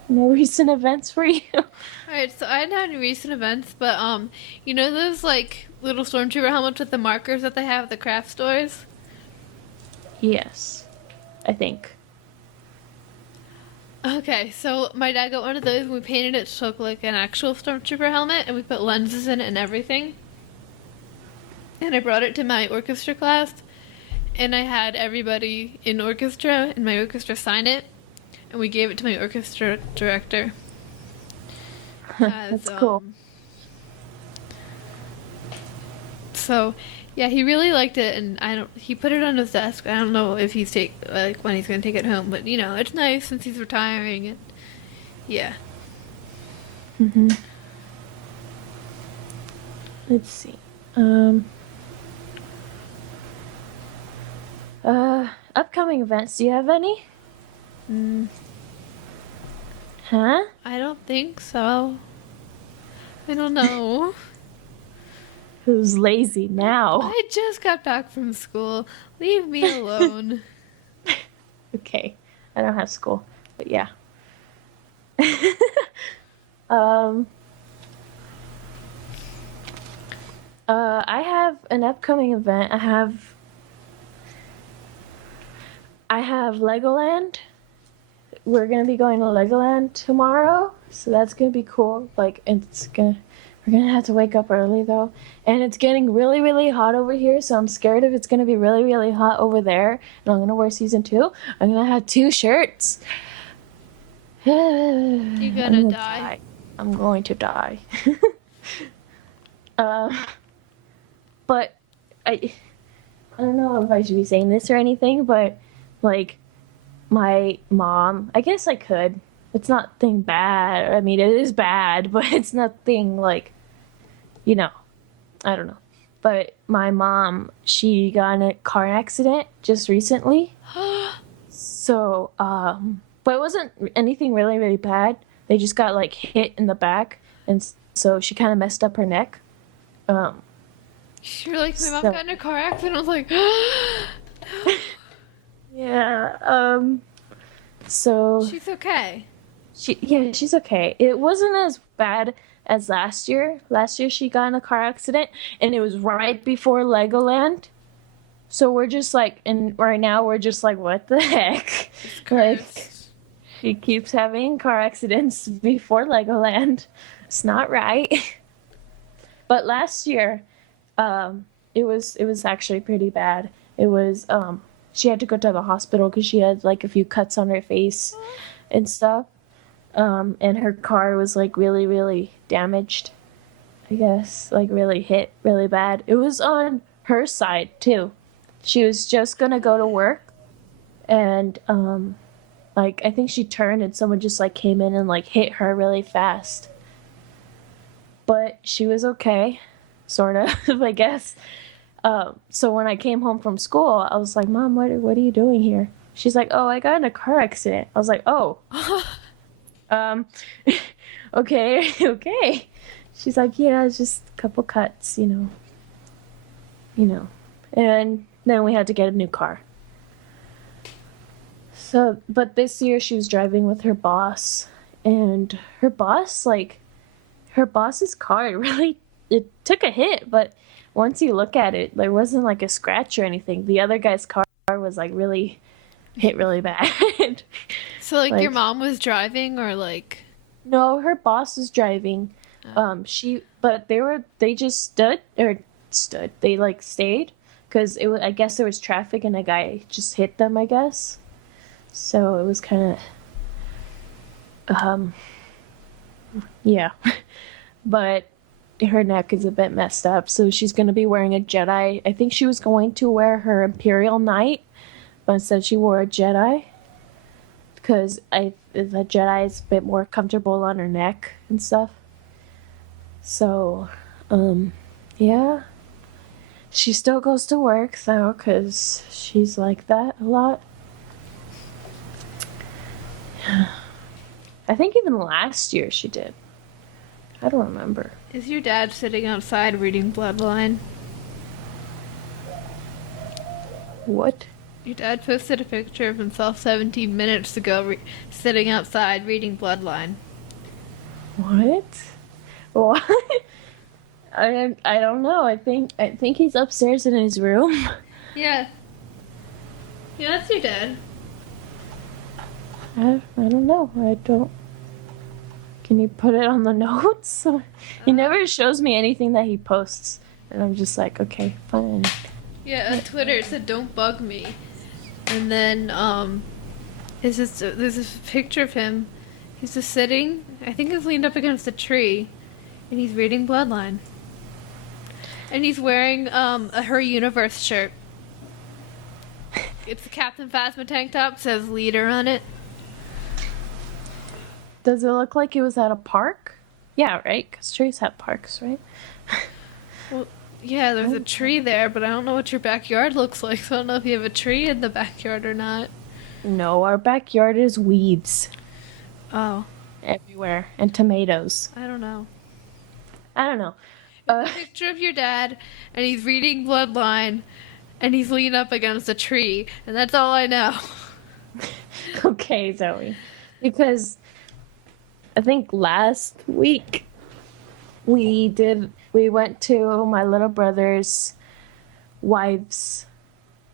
recent events for you? Alright, so I didn't have any recent events, but those like little stormtrooper helmets with the markers that they have at the craft stores? Yes, I think. Okay, so my dad got one of those and we painted it to look like an actual stormtrooper helmet and we put lenses in it and everything. And I brought it to my orchestra class and I had everybody in my orchestra sign it and we gave it to my orchestra director. That's cool. So, yeah, he really liked it, and he put it on his desk. I don't know if when he's gonna take it home, but it's nice since he's retiring, and yeah. Mhm. Let's see. Upcoming events. Do you have any? Huh? I don't think so. I don't know. Who's lazy now? I just got back from school. Leave me alone. Okay, I don't have school, but yeah. I have an upcoming event. I have Legoland. We're gonna be going to Legoland tomorrow, so that's gonna be cool. We're gonna have to wake up early though, and it's getting really, really hot over here. So I'm scared if it's gonna be really, really hot over there, and I'm gonna wear season 2. I'm gonna have 2 shirts. You're gonna die. I'm going to die. But I don't know if I should be saying this or anything, but like my mom, I guess I could. It's nothing bad. I mean, it is bad, but it's nothing like, I don't know. But my mom, she got in a car accident just recently. So, but it wasn't anything really, really bad. They just got like hit in the back, and so she kind of messed up her neck. You're like, my mom got in a car accident. I was like, no. Yeah. So She's okay. She's okay. It wasn't as bad as last year. Last year she got in a car accident, and it was right before Legoland. So we're just like, and right now we're just like, what the heck? Like, she keeps having car accidents before Legoland. It's not right. But last year, it was actually pretty bad. It was she had to go to the hospital because she had like a few cuts on her face and stuff. And her car was like really, really damaged. I guess like really hit really bad. It was on her side too. She was just gonna go to work, and like I think she turned and someone just like came in and like hit her really fast. But she was okay, sort of, I guess. So when I came home from school, I was like, "Mom, what are you doing here?" She's like, "Oh, I got in a car accident." I was like, "Oh, um, okay, okay." She's like, "Yeah, it's just a couple cuts, you know." And then we had to get a new car. So, but this year she was driving with her boss, and her boss's car really it took a hit, but once you look at it, there wasn't like a scratch or anything. The other guy's car was like really hit really bad. So like your Like, mom was driving or like no, her boss was driving. But they just stood. They like stayed because I guess there was traffic and a guy just hit them, I guess. So it was kind of yeah. But her neck is a bit messed up, so she's going to be wearing a Jedi. I think she was going to wear her Imperial Knight, but instead she wore a Jedi because the Jedi is a bit more comfortable on her neck and stuff. So, yeah. She still goes to work though, because she's like that a lot. I think even last year she did. I don't remember. is your dad sitting outside reading Bloodline? What? Your dad posted a picture of himself 17 minutes ago sitting outside reading Bloodline. What? What? I don't know. I think he's upstairs in his room. Yeah. Yeah, that's your dad. I don't know. I don't. Can you put it on the notes? He never shows me anything that he posts, and I'm just like, okay, fine. Yeah, on Twitter it said don't bug me. And then there's this picture of him. He's just sitting, I think he's leaned up against a tree, and he's reading Bloodline. And he's wearing a Her Universe shirt. It's the Captain Phasma tank top, says leader on it. Does it look like it was at a park? Yeah, right? Because trees have parks, right? Well, yeah, there's a tree there, but I don't know what your backyard looks like, so I don't know if you have a tree in the backyard or not. No, our backyard is weeds Oh, everywhere and tomatoes. I don't know. I don't know. A picture of your dad, and he's reading Bloodline, and he's leaning up against a tree, and that's all I know. Okay, Zoe. Because I think last week we went to my little brother's wife's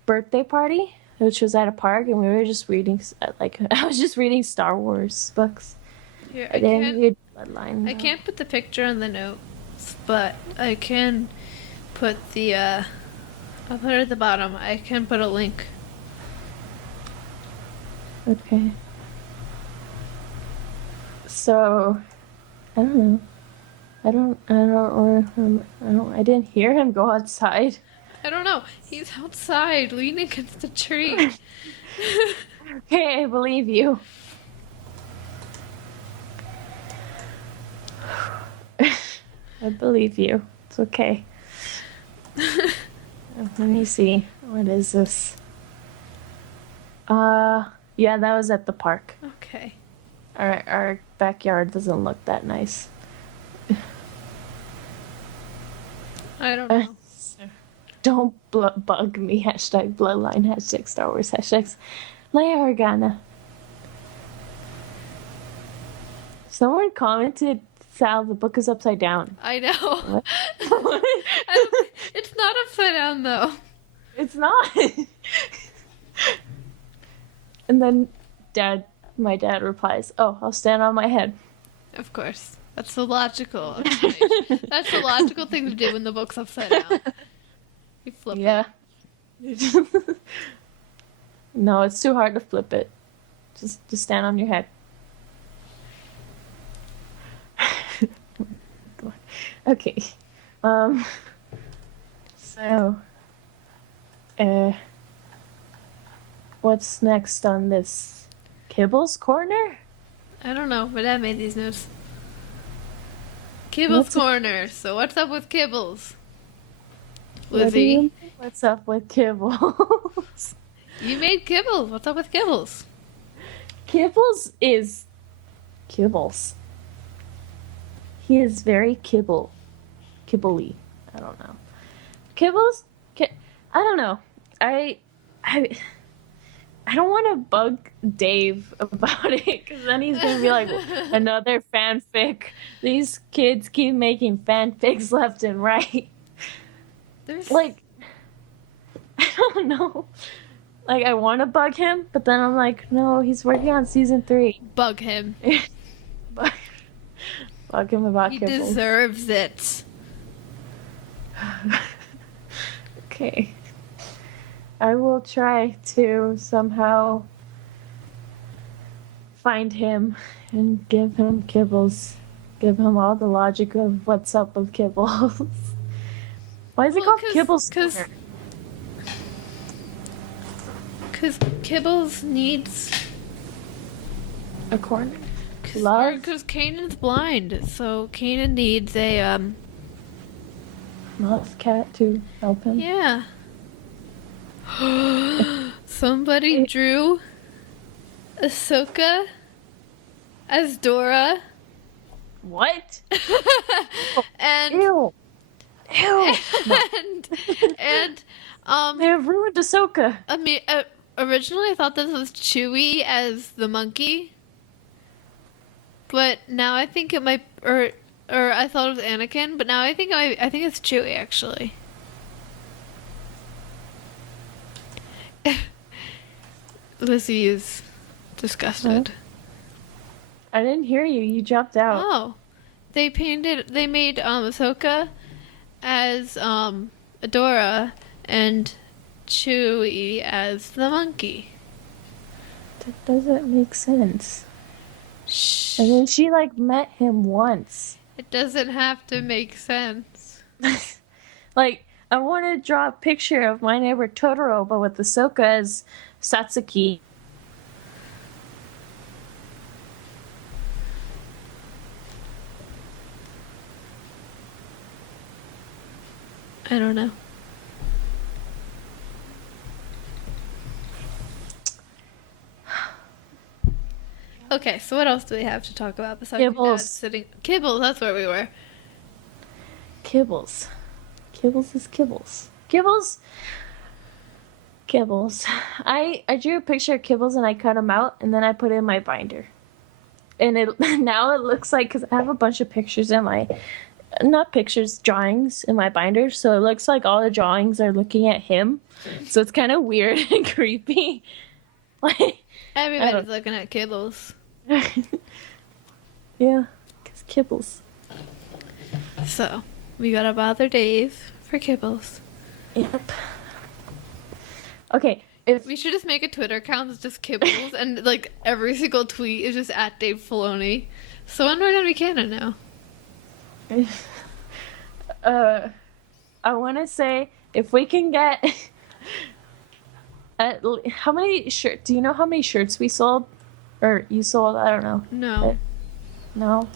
birthday party, which was at a park, and we were just reading like I was just reading Star Wars books. Here, I didn't read Bloodline. I can't put the picture on the notes, but I can put I'll put it at the bottom. I can put a link. Okay. So, I don't know. I didn't hear him go outside. I don't know. He's outside, leaning against a tree. Okay, I believe you. I believe you. It's okay. Let me see. What is this? Yeah, that was at the park. Okay. Our backyard doesn't look that nice. I don't know. Don't bug me. Hashtag Bloodline. Hashtag Star Wars. Hashtags Leia Organa. Someone commented, Sal, the book is upside down. I know. What? It's not upside down though. It's not. And then my dad replies, "Oh, I'll stand on my head." Of course. That's the logical explanation. That's the logical thing to do when the book's upside down. You flip Yeah. it. No, it's too hard to flip it. Just stand on your head. Okay. Um. So, uh, what's next on this? Kibbles corner? I don't know, but I made these notes. Kibbles What's a- corner. So what's up with Kibbles? What do you Lizzy, mean? What's up with Kibbles? you made Kibbles. What's up with Kibbles? Kibbles is Kibbles. He is very kibbly. I don't know. Kibbles, I don't know. I I don't want to bug Dave about it because then he's gonna be like another fanfic. These kids keep making fanfics left and right. There's Like, I don't know. Like, I want to bug him, but then I'm like, no, he's working on season 3. bug him. bug, bug him about He Kibbles. deserves it. Okay. I will try to somehow find him and give him Kibbles. Give him all the logic of what's up with Kibbles. Why is it Well, called Kibbles? Because Kibbles needs. A corner? Love? Because Kanan's blind, so Kanan needs a Love cat to help him? Yeah. Somebody drew Ahsoka as Dora. What? and Ew. Ew. and They have ruined Ahsoka. I mean, originally I thought this was Chewie as the monkey, but now I think it might, or I thought it was Anakin, but now I think I think it's Chewie actually. Lizzy is disgusted. I didn't hear you. You dropped out. Oh, they made Ahsoka as Adora and Chewie as the monkey. That doesn't make sense. Shh. And then she like met him once. It doesn't have to make sense. Like, I want to draw a picture of My Neighbor Totoro, but with Ahsoka as Satsuki. I don't know. Okay, so what else do we have to talk about besides your dad Kibbles. sitting? Kibbles, that's where we were. Kibbles. Kibbles is Kibbles. Kibbles. Kibbles. I drew a picture of Kibbles and I cut him out and then I put it in my binder. And it now it looks like, because I have a bunch of pictures in my, not pictures, drawings in my binder. So it looks like all the drawings are looking at him. So it's kind of weird and creepy. Like, Everybody's looking at Kibbles. yeah, because Kibbles. So, we gotta bother Dave for Kibbles. Yep. Okay, if We should just make a Twitter account that's just Kibbles, and like every single tweet is just at Dave Filoni. Someone right on canon now. I want to say if we can get how many shirts? Do you know how many shirts we sold, or you sold? I don't know. No. No.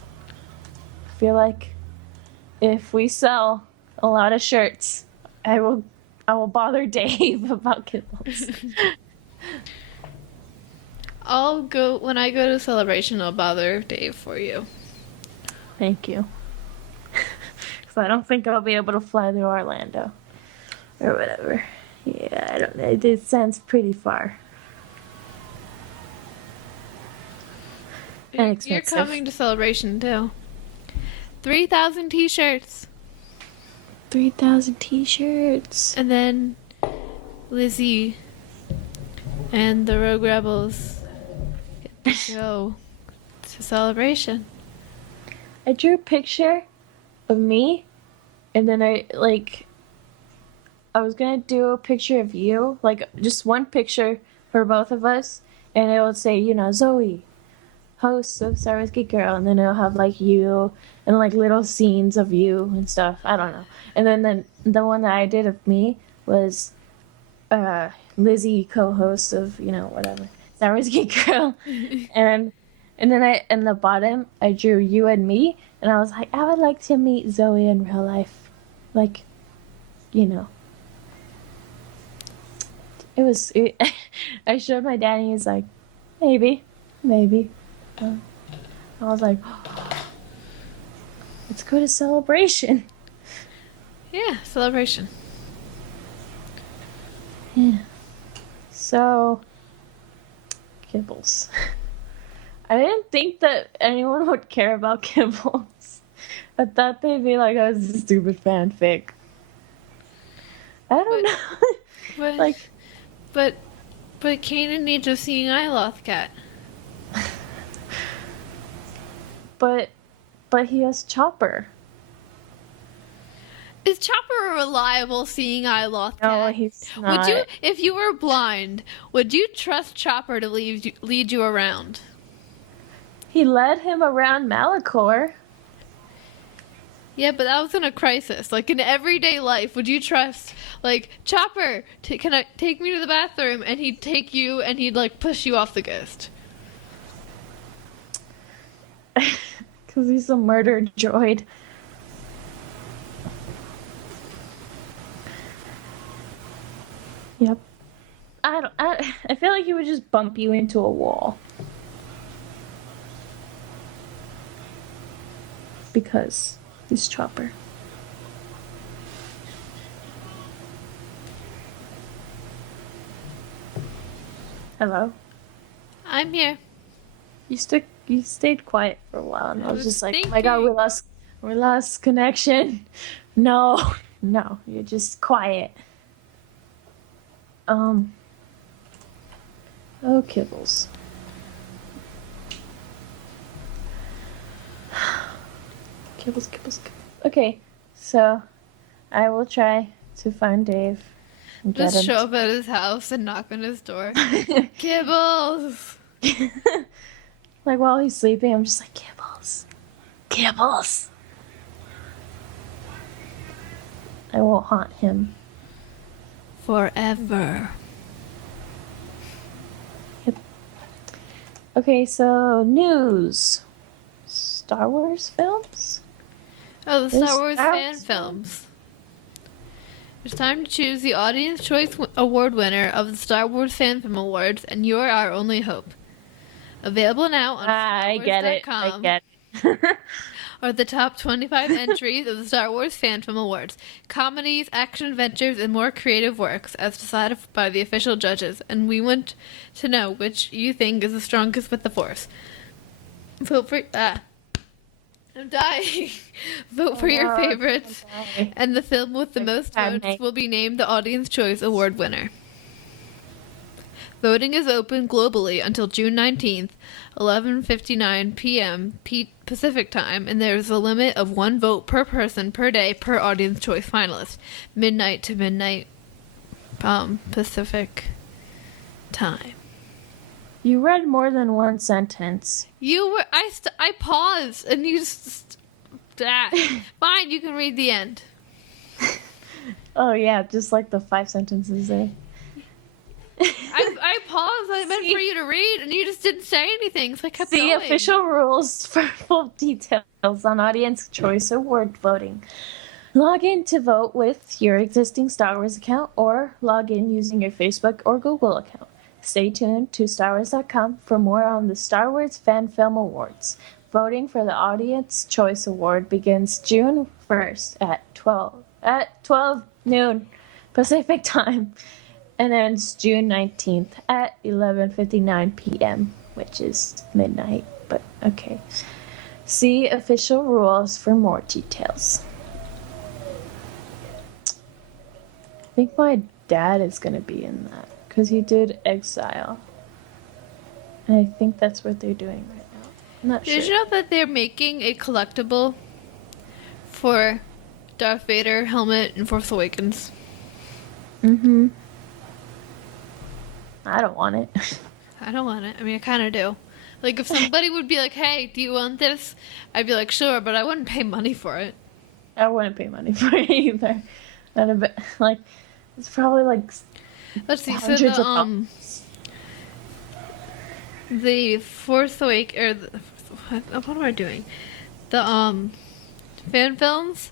I feel like if we sell a lot of shirts, I will bother Dave about Kibbles. I'll go when I go to Celebration. I'll bother Dave for you. Thank you. Because I don't think I'll be able to fly to Orlando or whatever. Yeah, I don't know. It sounds pretty far. And You're expensive. coming to Celebration too. 3,000 T-shirts, 3,000 t-shirts. and then Lizzy and the Rogue Rebels get to go to Celebration. I drew a picture of me, and then I I was gonna do a picture of you, like just one picture for both of us, and it would say, Zoe, host of Star Wars Geek Girl, and then it'll have like you and like little scenes of you and stuff. I don't know. And then the one that I did of me was Lizzy, co-host of whatever Star Wars Geek Girl, and then I in the bottom I drew you and me, and I was like, I would like to meet Zoe in real life, like, you know. I showed my dad, and he was like, maybe. I was like, let's go to Celebration. Yeah, celebration. Yeah. So, Kibbles. I didn't think that anyone would care about Kibbles. I thought they'd be like, oh, this is stupid fanfic. I don't know. But, Like, but Kanan needs a seeing eye loth cat. but he has Chopper. Is Chopper a reliable seeing eye loth cat? No, he's not. Would you, if you were blind, would you trust Chopper to lead you around? He led him around Malachor. Yeah, but that was in a crisis. Like in everyday life, would you trust, like, Chopper, can I take me to the bathroom? And he'd take you and he'd like push you off the ghost. Because he's a murder droid. Yep. I feel like he would just bump you into a wall. Because he's Chopper. Hello? I'm here. You stayed quiet for a while, and I was just like, oh my thinking. god, we lost connection. No, you're just quiet. Oh, Kibbles. Kibbles. Okay, so I will try to find Dave. And get Just him show up at his house and knock on his door. Kibbles! Like while he's sleeping, I'm just like, Kibbles. I will haunt him. Forever. Okay, so news. Star Wars films? Oh, the There's Star Wars Star fan Wars films. It's time to choose the Audience Choice Award winner of the Star Wars Fan Film Awards, and you're our only hope. Available now on I get it. are the top 25 entries of the Star Wars Fan Film Awards. Comedies, action adventures, and more creative works as decided by the official judges, and we want to know which you think is the strongest with the Force. Vote for... I'm dying. Vote for your favorites, and the film with the most votes will be named the Audience Choice Award winner. Voting is open globally until June 19th, 11:59 p.m. Pacific Time, and there is a limit of 1 vote per person per day per Audience Choice finalist, midnight to midnight Pacific Time. You read more than one sentence. I paused, and you just... Fine, you can read the end. Oh yeah, just like the 5 sentences there. I paused. I meant for you to read, and you just didn't say anything. So I kept See going. official rules for full details on Audience Choice Award voting. Log in to vote with your existing Star Wars account, or log in using your Facebook or Google account. Stay tuned to StarWars.com for more on the Star Wars Fan Film Awards. Voting for the Audience Choice Award begins June 1st at 12 noon Pacific Time, and ends June 19th at 11:59 p.m., which is midnight, but okay. See official rules for more details. I think my dad is going to be in that, because he did Exile. And I think that's what they're doing right now. I'm not sure. Did you know that they're making a collectible for Darth Vader helmet in Force Awakens? Mm-hmm. I don't want it. I don't want it. I mean, I kind of do. Like, if somebody would be like, hey, do you want this? I'd be like, sure, but I wouldn't pay money for it. I wouldn't pay money for it either. That'd be, like, it's probably like Let's see. So hundreds of dollars. the Force Awake or what am I doing? The fan films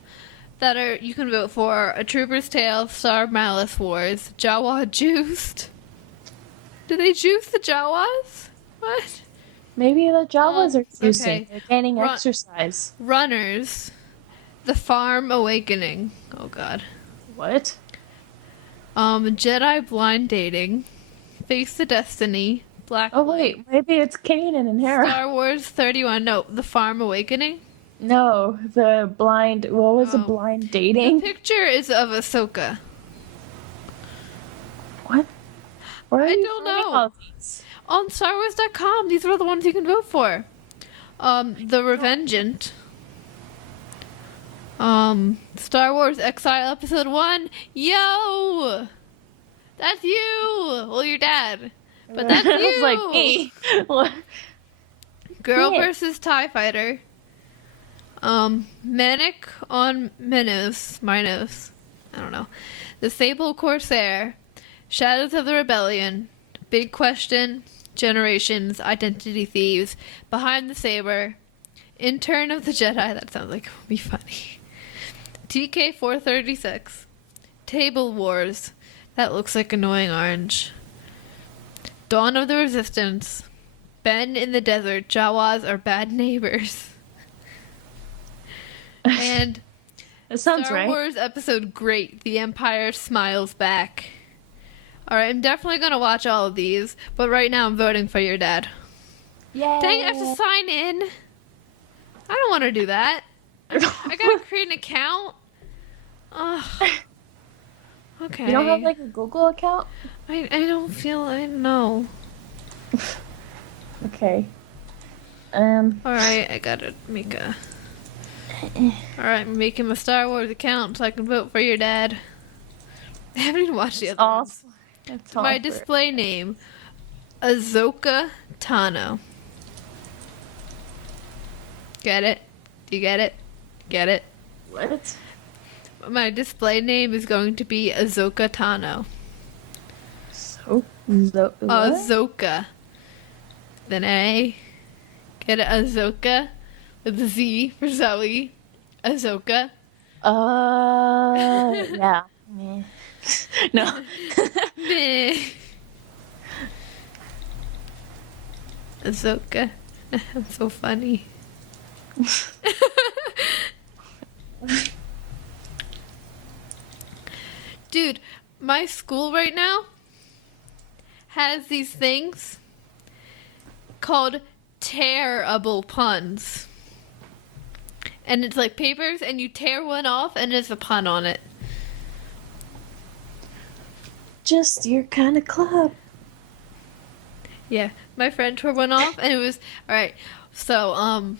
that are you can vote for: A Trooper's Tale, Star Malice Wars, Jawa Juiced. Do they juice the Jawas? What? Maybe the Jawas are juicing. okay. They're gaining exercise. Runners, The Farm Awakening. Oh God. What? Jedi Blind Dating, Face the Destiny, Black. Oh wait, maybe it's Kanan and Hera. Star Wars 31. No, The Farm Awakening. No, the blind. What was the Oh. blind The dating? picture is of Ahsoka. What? Where are I you don't finding know. all these? On StarWars.com, these are the ones you can vote for. The Revengeant. Star Wars Exile Episode 1. Yo! That's you! Well, your dad. But that's you! It's like me. What? Girl Yeah. versus TIE Fighter. Manic on Minos. I don't know. The Sable Corsair. Shadows of the Rebellion. Big Question. Generations. Identity Thieves. Behind the Saber. Intern of the Jedi. That sounds like it would be funny. TK 436. Table Wars. That looks like annoying orange. Dawn of the Resistance. Ben in the Desert. Jawas are bad neighbors. And It sounds Star right. Wars episode Great. The Empire Smiles Back. Alright, I'm definitely gonna watch all of these, but right now I'm voting for your dad. Yay! Dang, I have to sign in. I don't want to do that. I gotta create an account. Ugh. Okay. You don't have like a Google account? I don't know. Okay. Alright, I gotta make a. Alright, I'm making my Star Wars account so I can vote for your dad. I haven't even watched the other ones. It's My all display name, Ahsoka Tano. Get it? Do you get it? Get it? What? My display name is going to be Ahsoka Tano. So what? Ahsoka. Then A. Get it? Ahsoka. With a Z for Zoe. Ahsoka. Yeah. Meh. No. Meh. Ahsoka. I'm so funny. Dude, my school right now has these things called tearable puns. And it's like papers and you tear one off and there's a pun on it. Just your kind of club. Yeah, my friend tore one off and it was alright. So,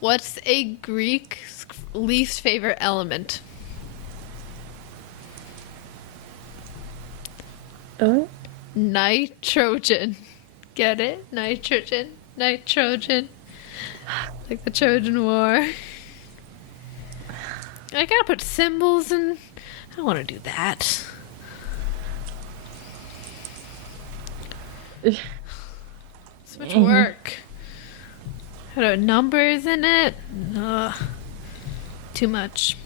what's a Greek's least favorite element? Nitrogen. Get it? Nitrogen. Nitrogen. Like the Trojan War. I gotta put symbols in. I don't want to do that. So much work. I don't numbers in it. Ugh. Too much.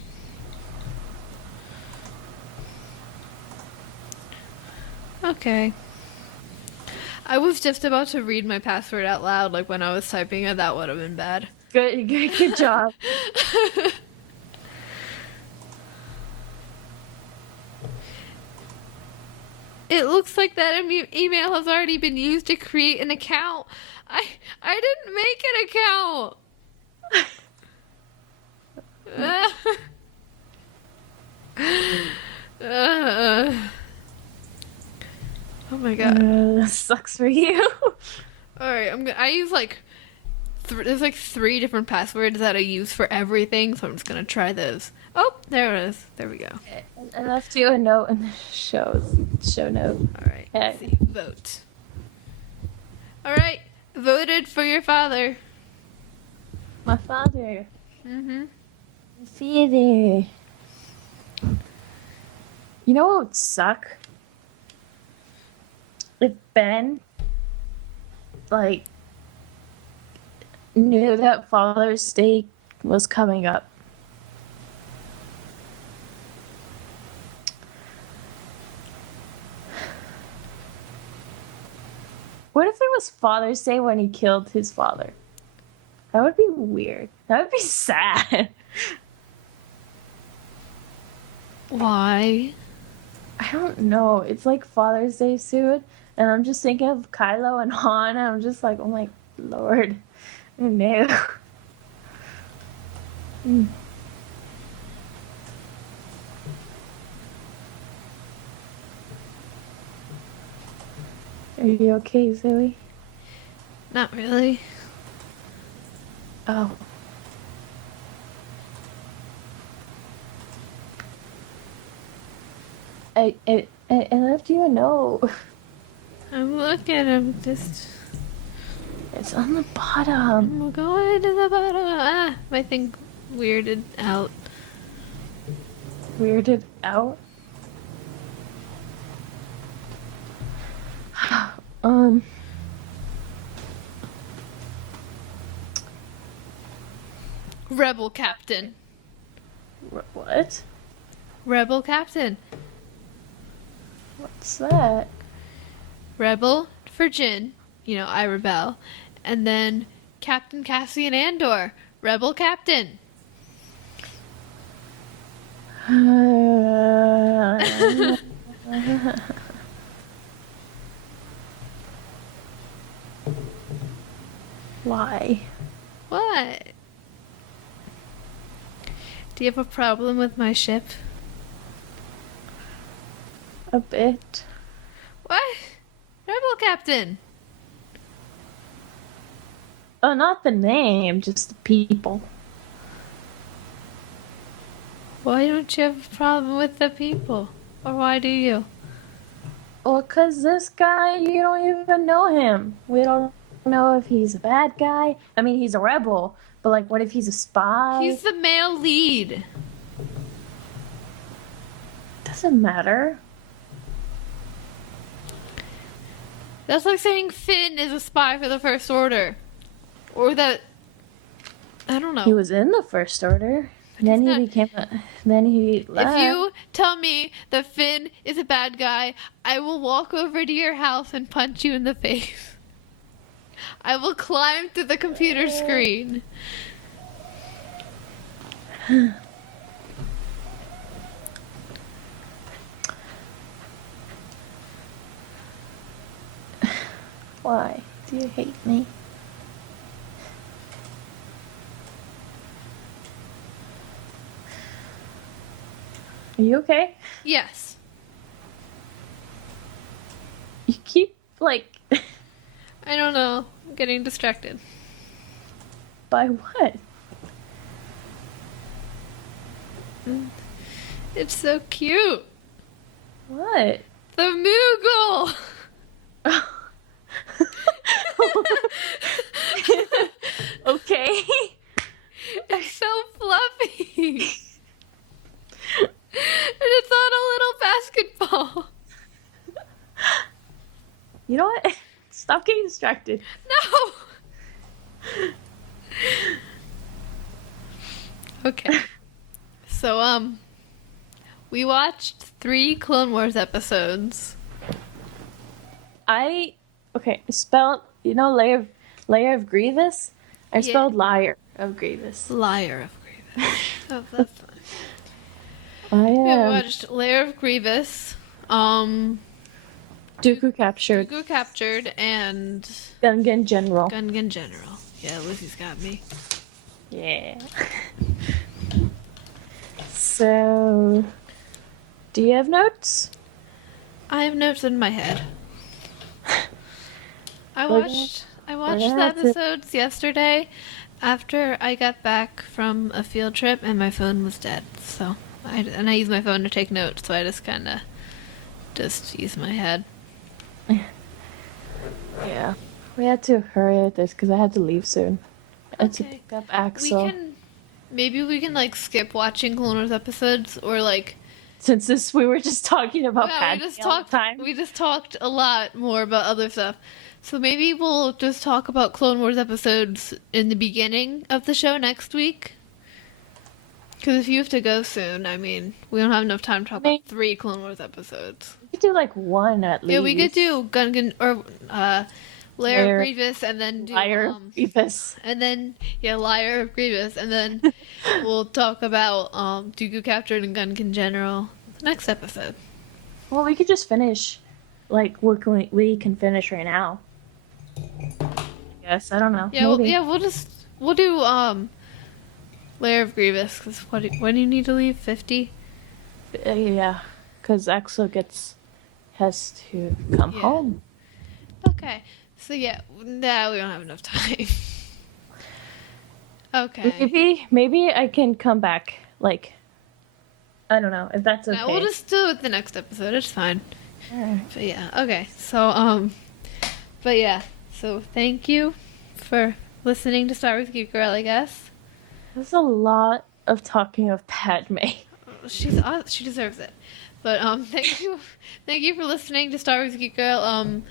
Okay. I was just about to read my password out loud, like when I was typing it. That would have been bad. Good job. It looks like that email has already been used to create an account. I didn't make an account. Oh my god. Sucks for you. All right, I use like there's like 3 different passwords that I use for everything, so I'm just gonna try those. Oh, there it is. There we go. I left you a note in the show note. All right. Okay. Let's see. Vote. All right. Voted for your father. My father. Mm-hmm. Father. You know what would suck? If Ben, like, knew that Father's Day was coming up. What if it was Father's Day when he killed his father? That would be weird. That would be sad. Why? I don't know. It's like Father's Day soon, and I'm just thinking of Kylo and Han, and I'm just like, oh my lord. No. Mm. Are you okay, Zoe? Not really. Oh. I left you a note. I'm looking. I'm just. It's on the bottom. I'm going to the bottom. Ah, my thing weirded out. Weirded out. um. Rebel Captain. What? Rebel Captain. What's that? Rebel for Jin. You know, I rebel. And then Captain Cassian Andor. Rebel Captain. Why? What? Do you have a problem with my ship? A bit. What? Rebel Captain. Oh, not the name, just the people. Why don't you have a problem with the people? Or why do you? Well, 'cause this guy, you don't even know him. We don't know if he's a bad guy. I mean, he's a rebel, but like, what if he's a spy? He's the male lead. Doesn't matter. That's like saying Finn is a spy for the First Order. Or that... I don't know. He was in the First Order. Then he not- became then he left. If you tell me that Finn is a bad guy, I will walk over to your house and punch you in the face. I will climb through the computer screen. Why do you hate me? Are you okay? Yes. You keep like I don't know. I'm getting distracted. by what? It's so cute. What? The Moogle! Okay. It's so fluffy. And it's on a little basketball. You know what? Stop getting distracted. No. Okay. So we watched 3 Clone Wars episodes. I spelled layer of Grievous. I Yeah. spelled liar of Grievous. Liar of Grievous. Oh, that's fine. I We am watched Lair of Grievous, Dooku captured. Dooku Captured, and Gungan General. Gungan General. Yeah, Lizzie's got me. Yeah. So, do you have notes? I have notes in my head. I What? watched I watched We're the gonna have to- episodes yesterday after I got back from a field trip and my phone was dead. So I used my phone to take notes, so I just kind of just used my head. Yeah. We had to hurry with this because I had to leave soon. I had to Okay. pick up We Axel. can like skip watching Clone Wars episodes or like Since we were just talking about yeah, Padme all the time. we just talked a lot more about other stuff. So maybe we'll just talk about Clone Wars episodes in the beginning of the show next week. Because if you have to go soon, I mean, we don't have enough time to talk about 3 Clone Wars episodes. We could do like one at least. Yeah, we could do Gungan or Lair Lair- of Grievous, and then do Liar Grievous. and then Liar of Grievous, and then we'll talk about Dooku Captured and Gungan General next episode. Well, we could just finish. Like we can finish right now. Yes, I don't know. Yeah, Maybe. we'll do Lair of Grievous because when do you need to leave? 50. Yeah, because Axel has to come Yeah. home. Okay, so yeah, no, we don't have enough time. Okay. Maybe I can come back. Like, I don't know if that's okay. No, we'll just do it the next episode. It's fine. Alright. But yeah, okay. So but yeah. So thank you for listening to Star Wars Geek Girl, I guess. There's a lot of talking of Padme. She deserves it. But thank you for listening to Star Wars Geek Girl.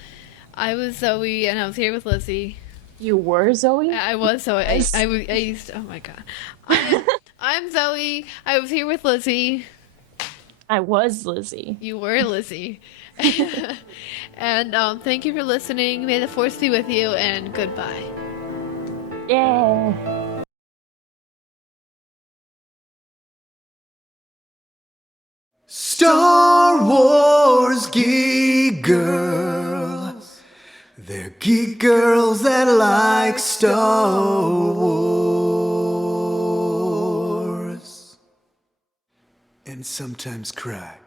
I was Zoe and I was here with Lizzy. You were Zoe? I was Zoe. I used. Oh my god. I'm Zoe. I was here with Lizzy. I was Lizzy. You were Lizzy. And thank you for listening. May the force be with you, and goodbye. Yeah. Star Wars geek girls. They're geek girls that like Star Wars. And sometimes cry.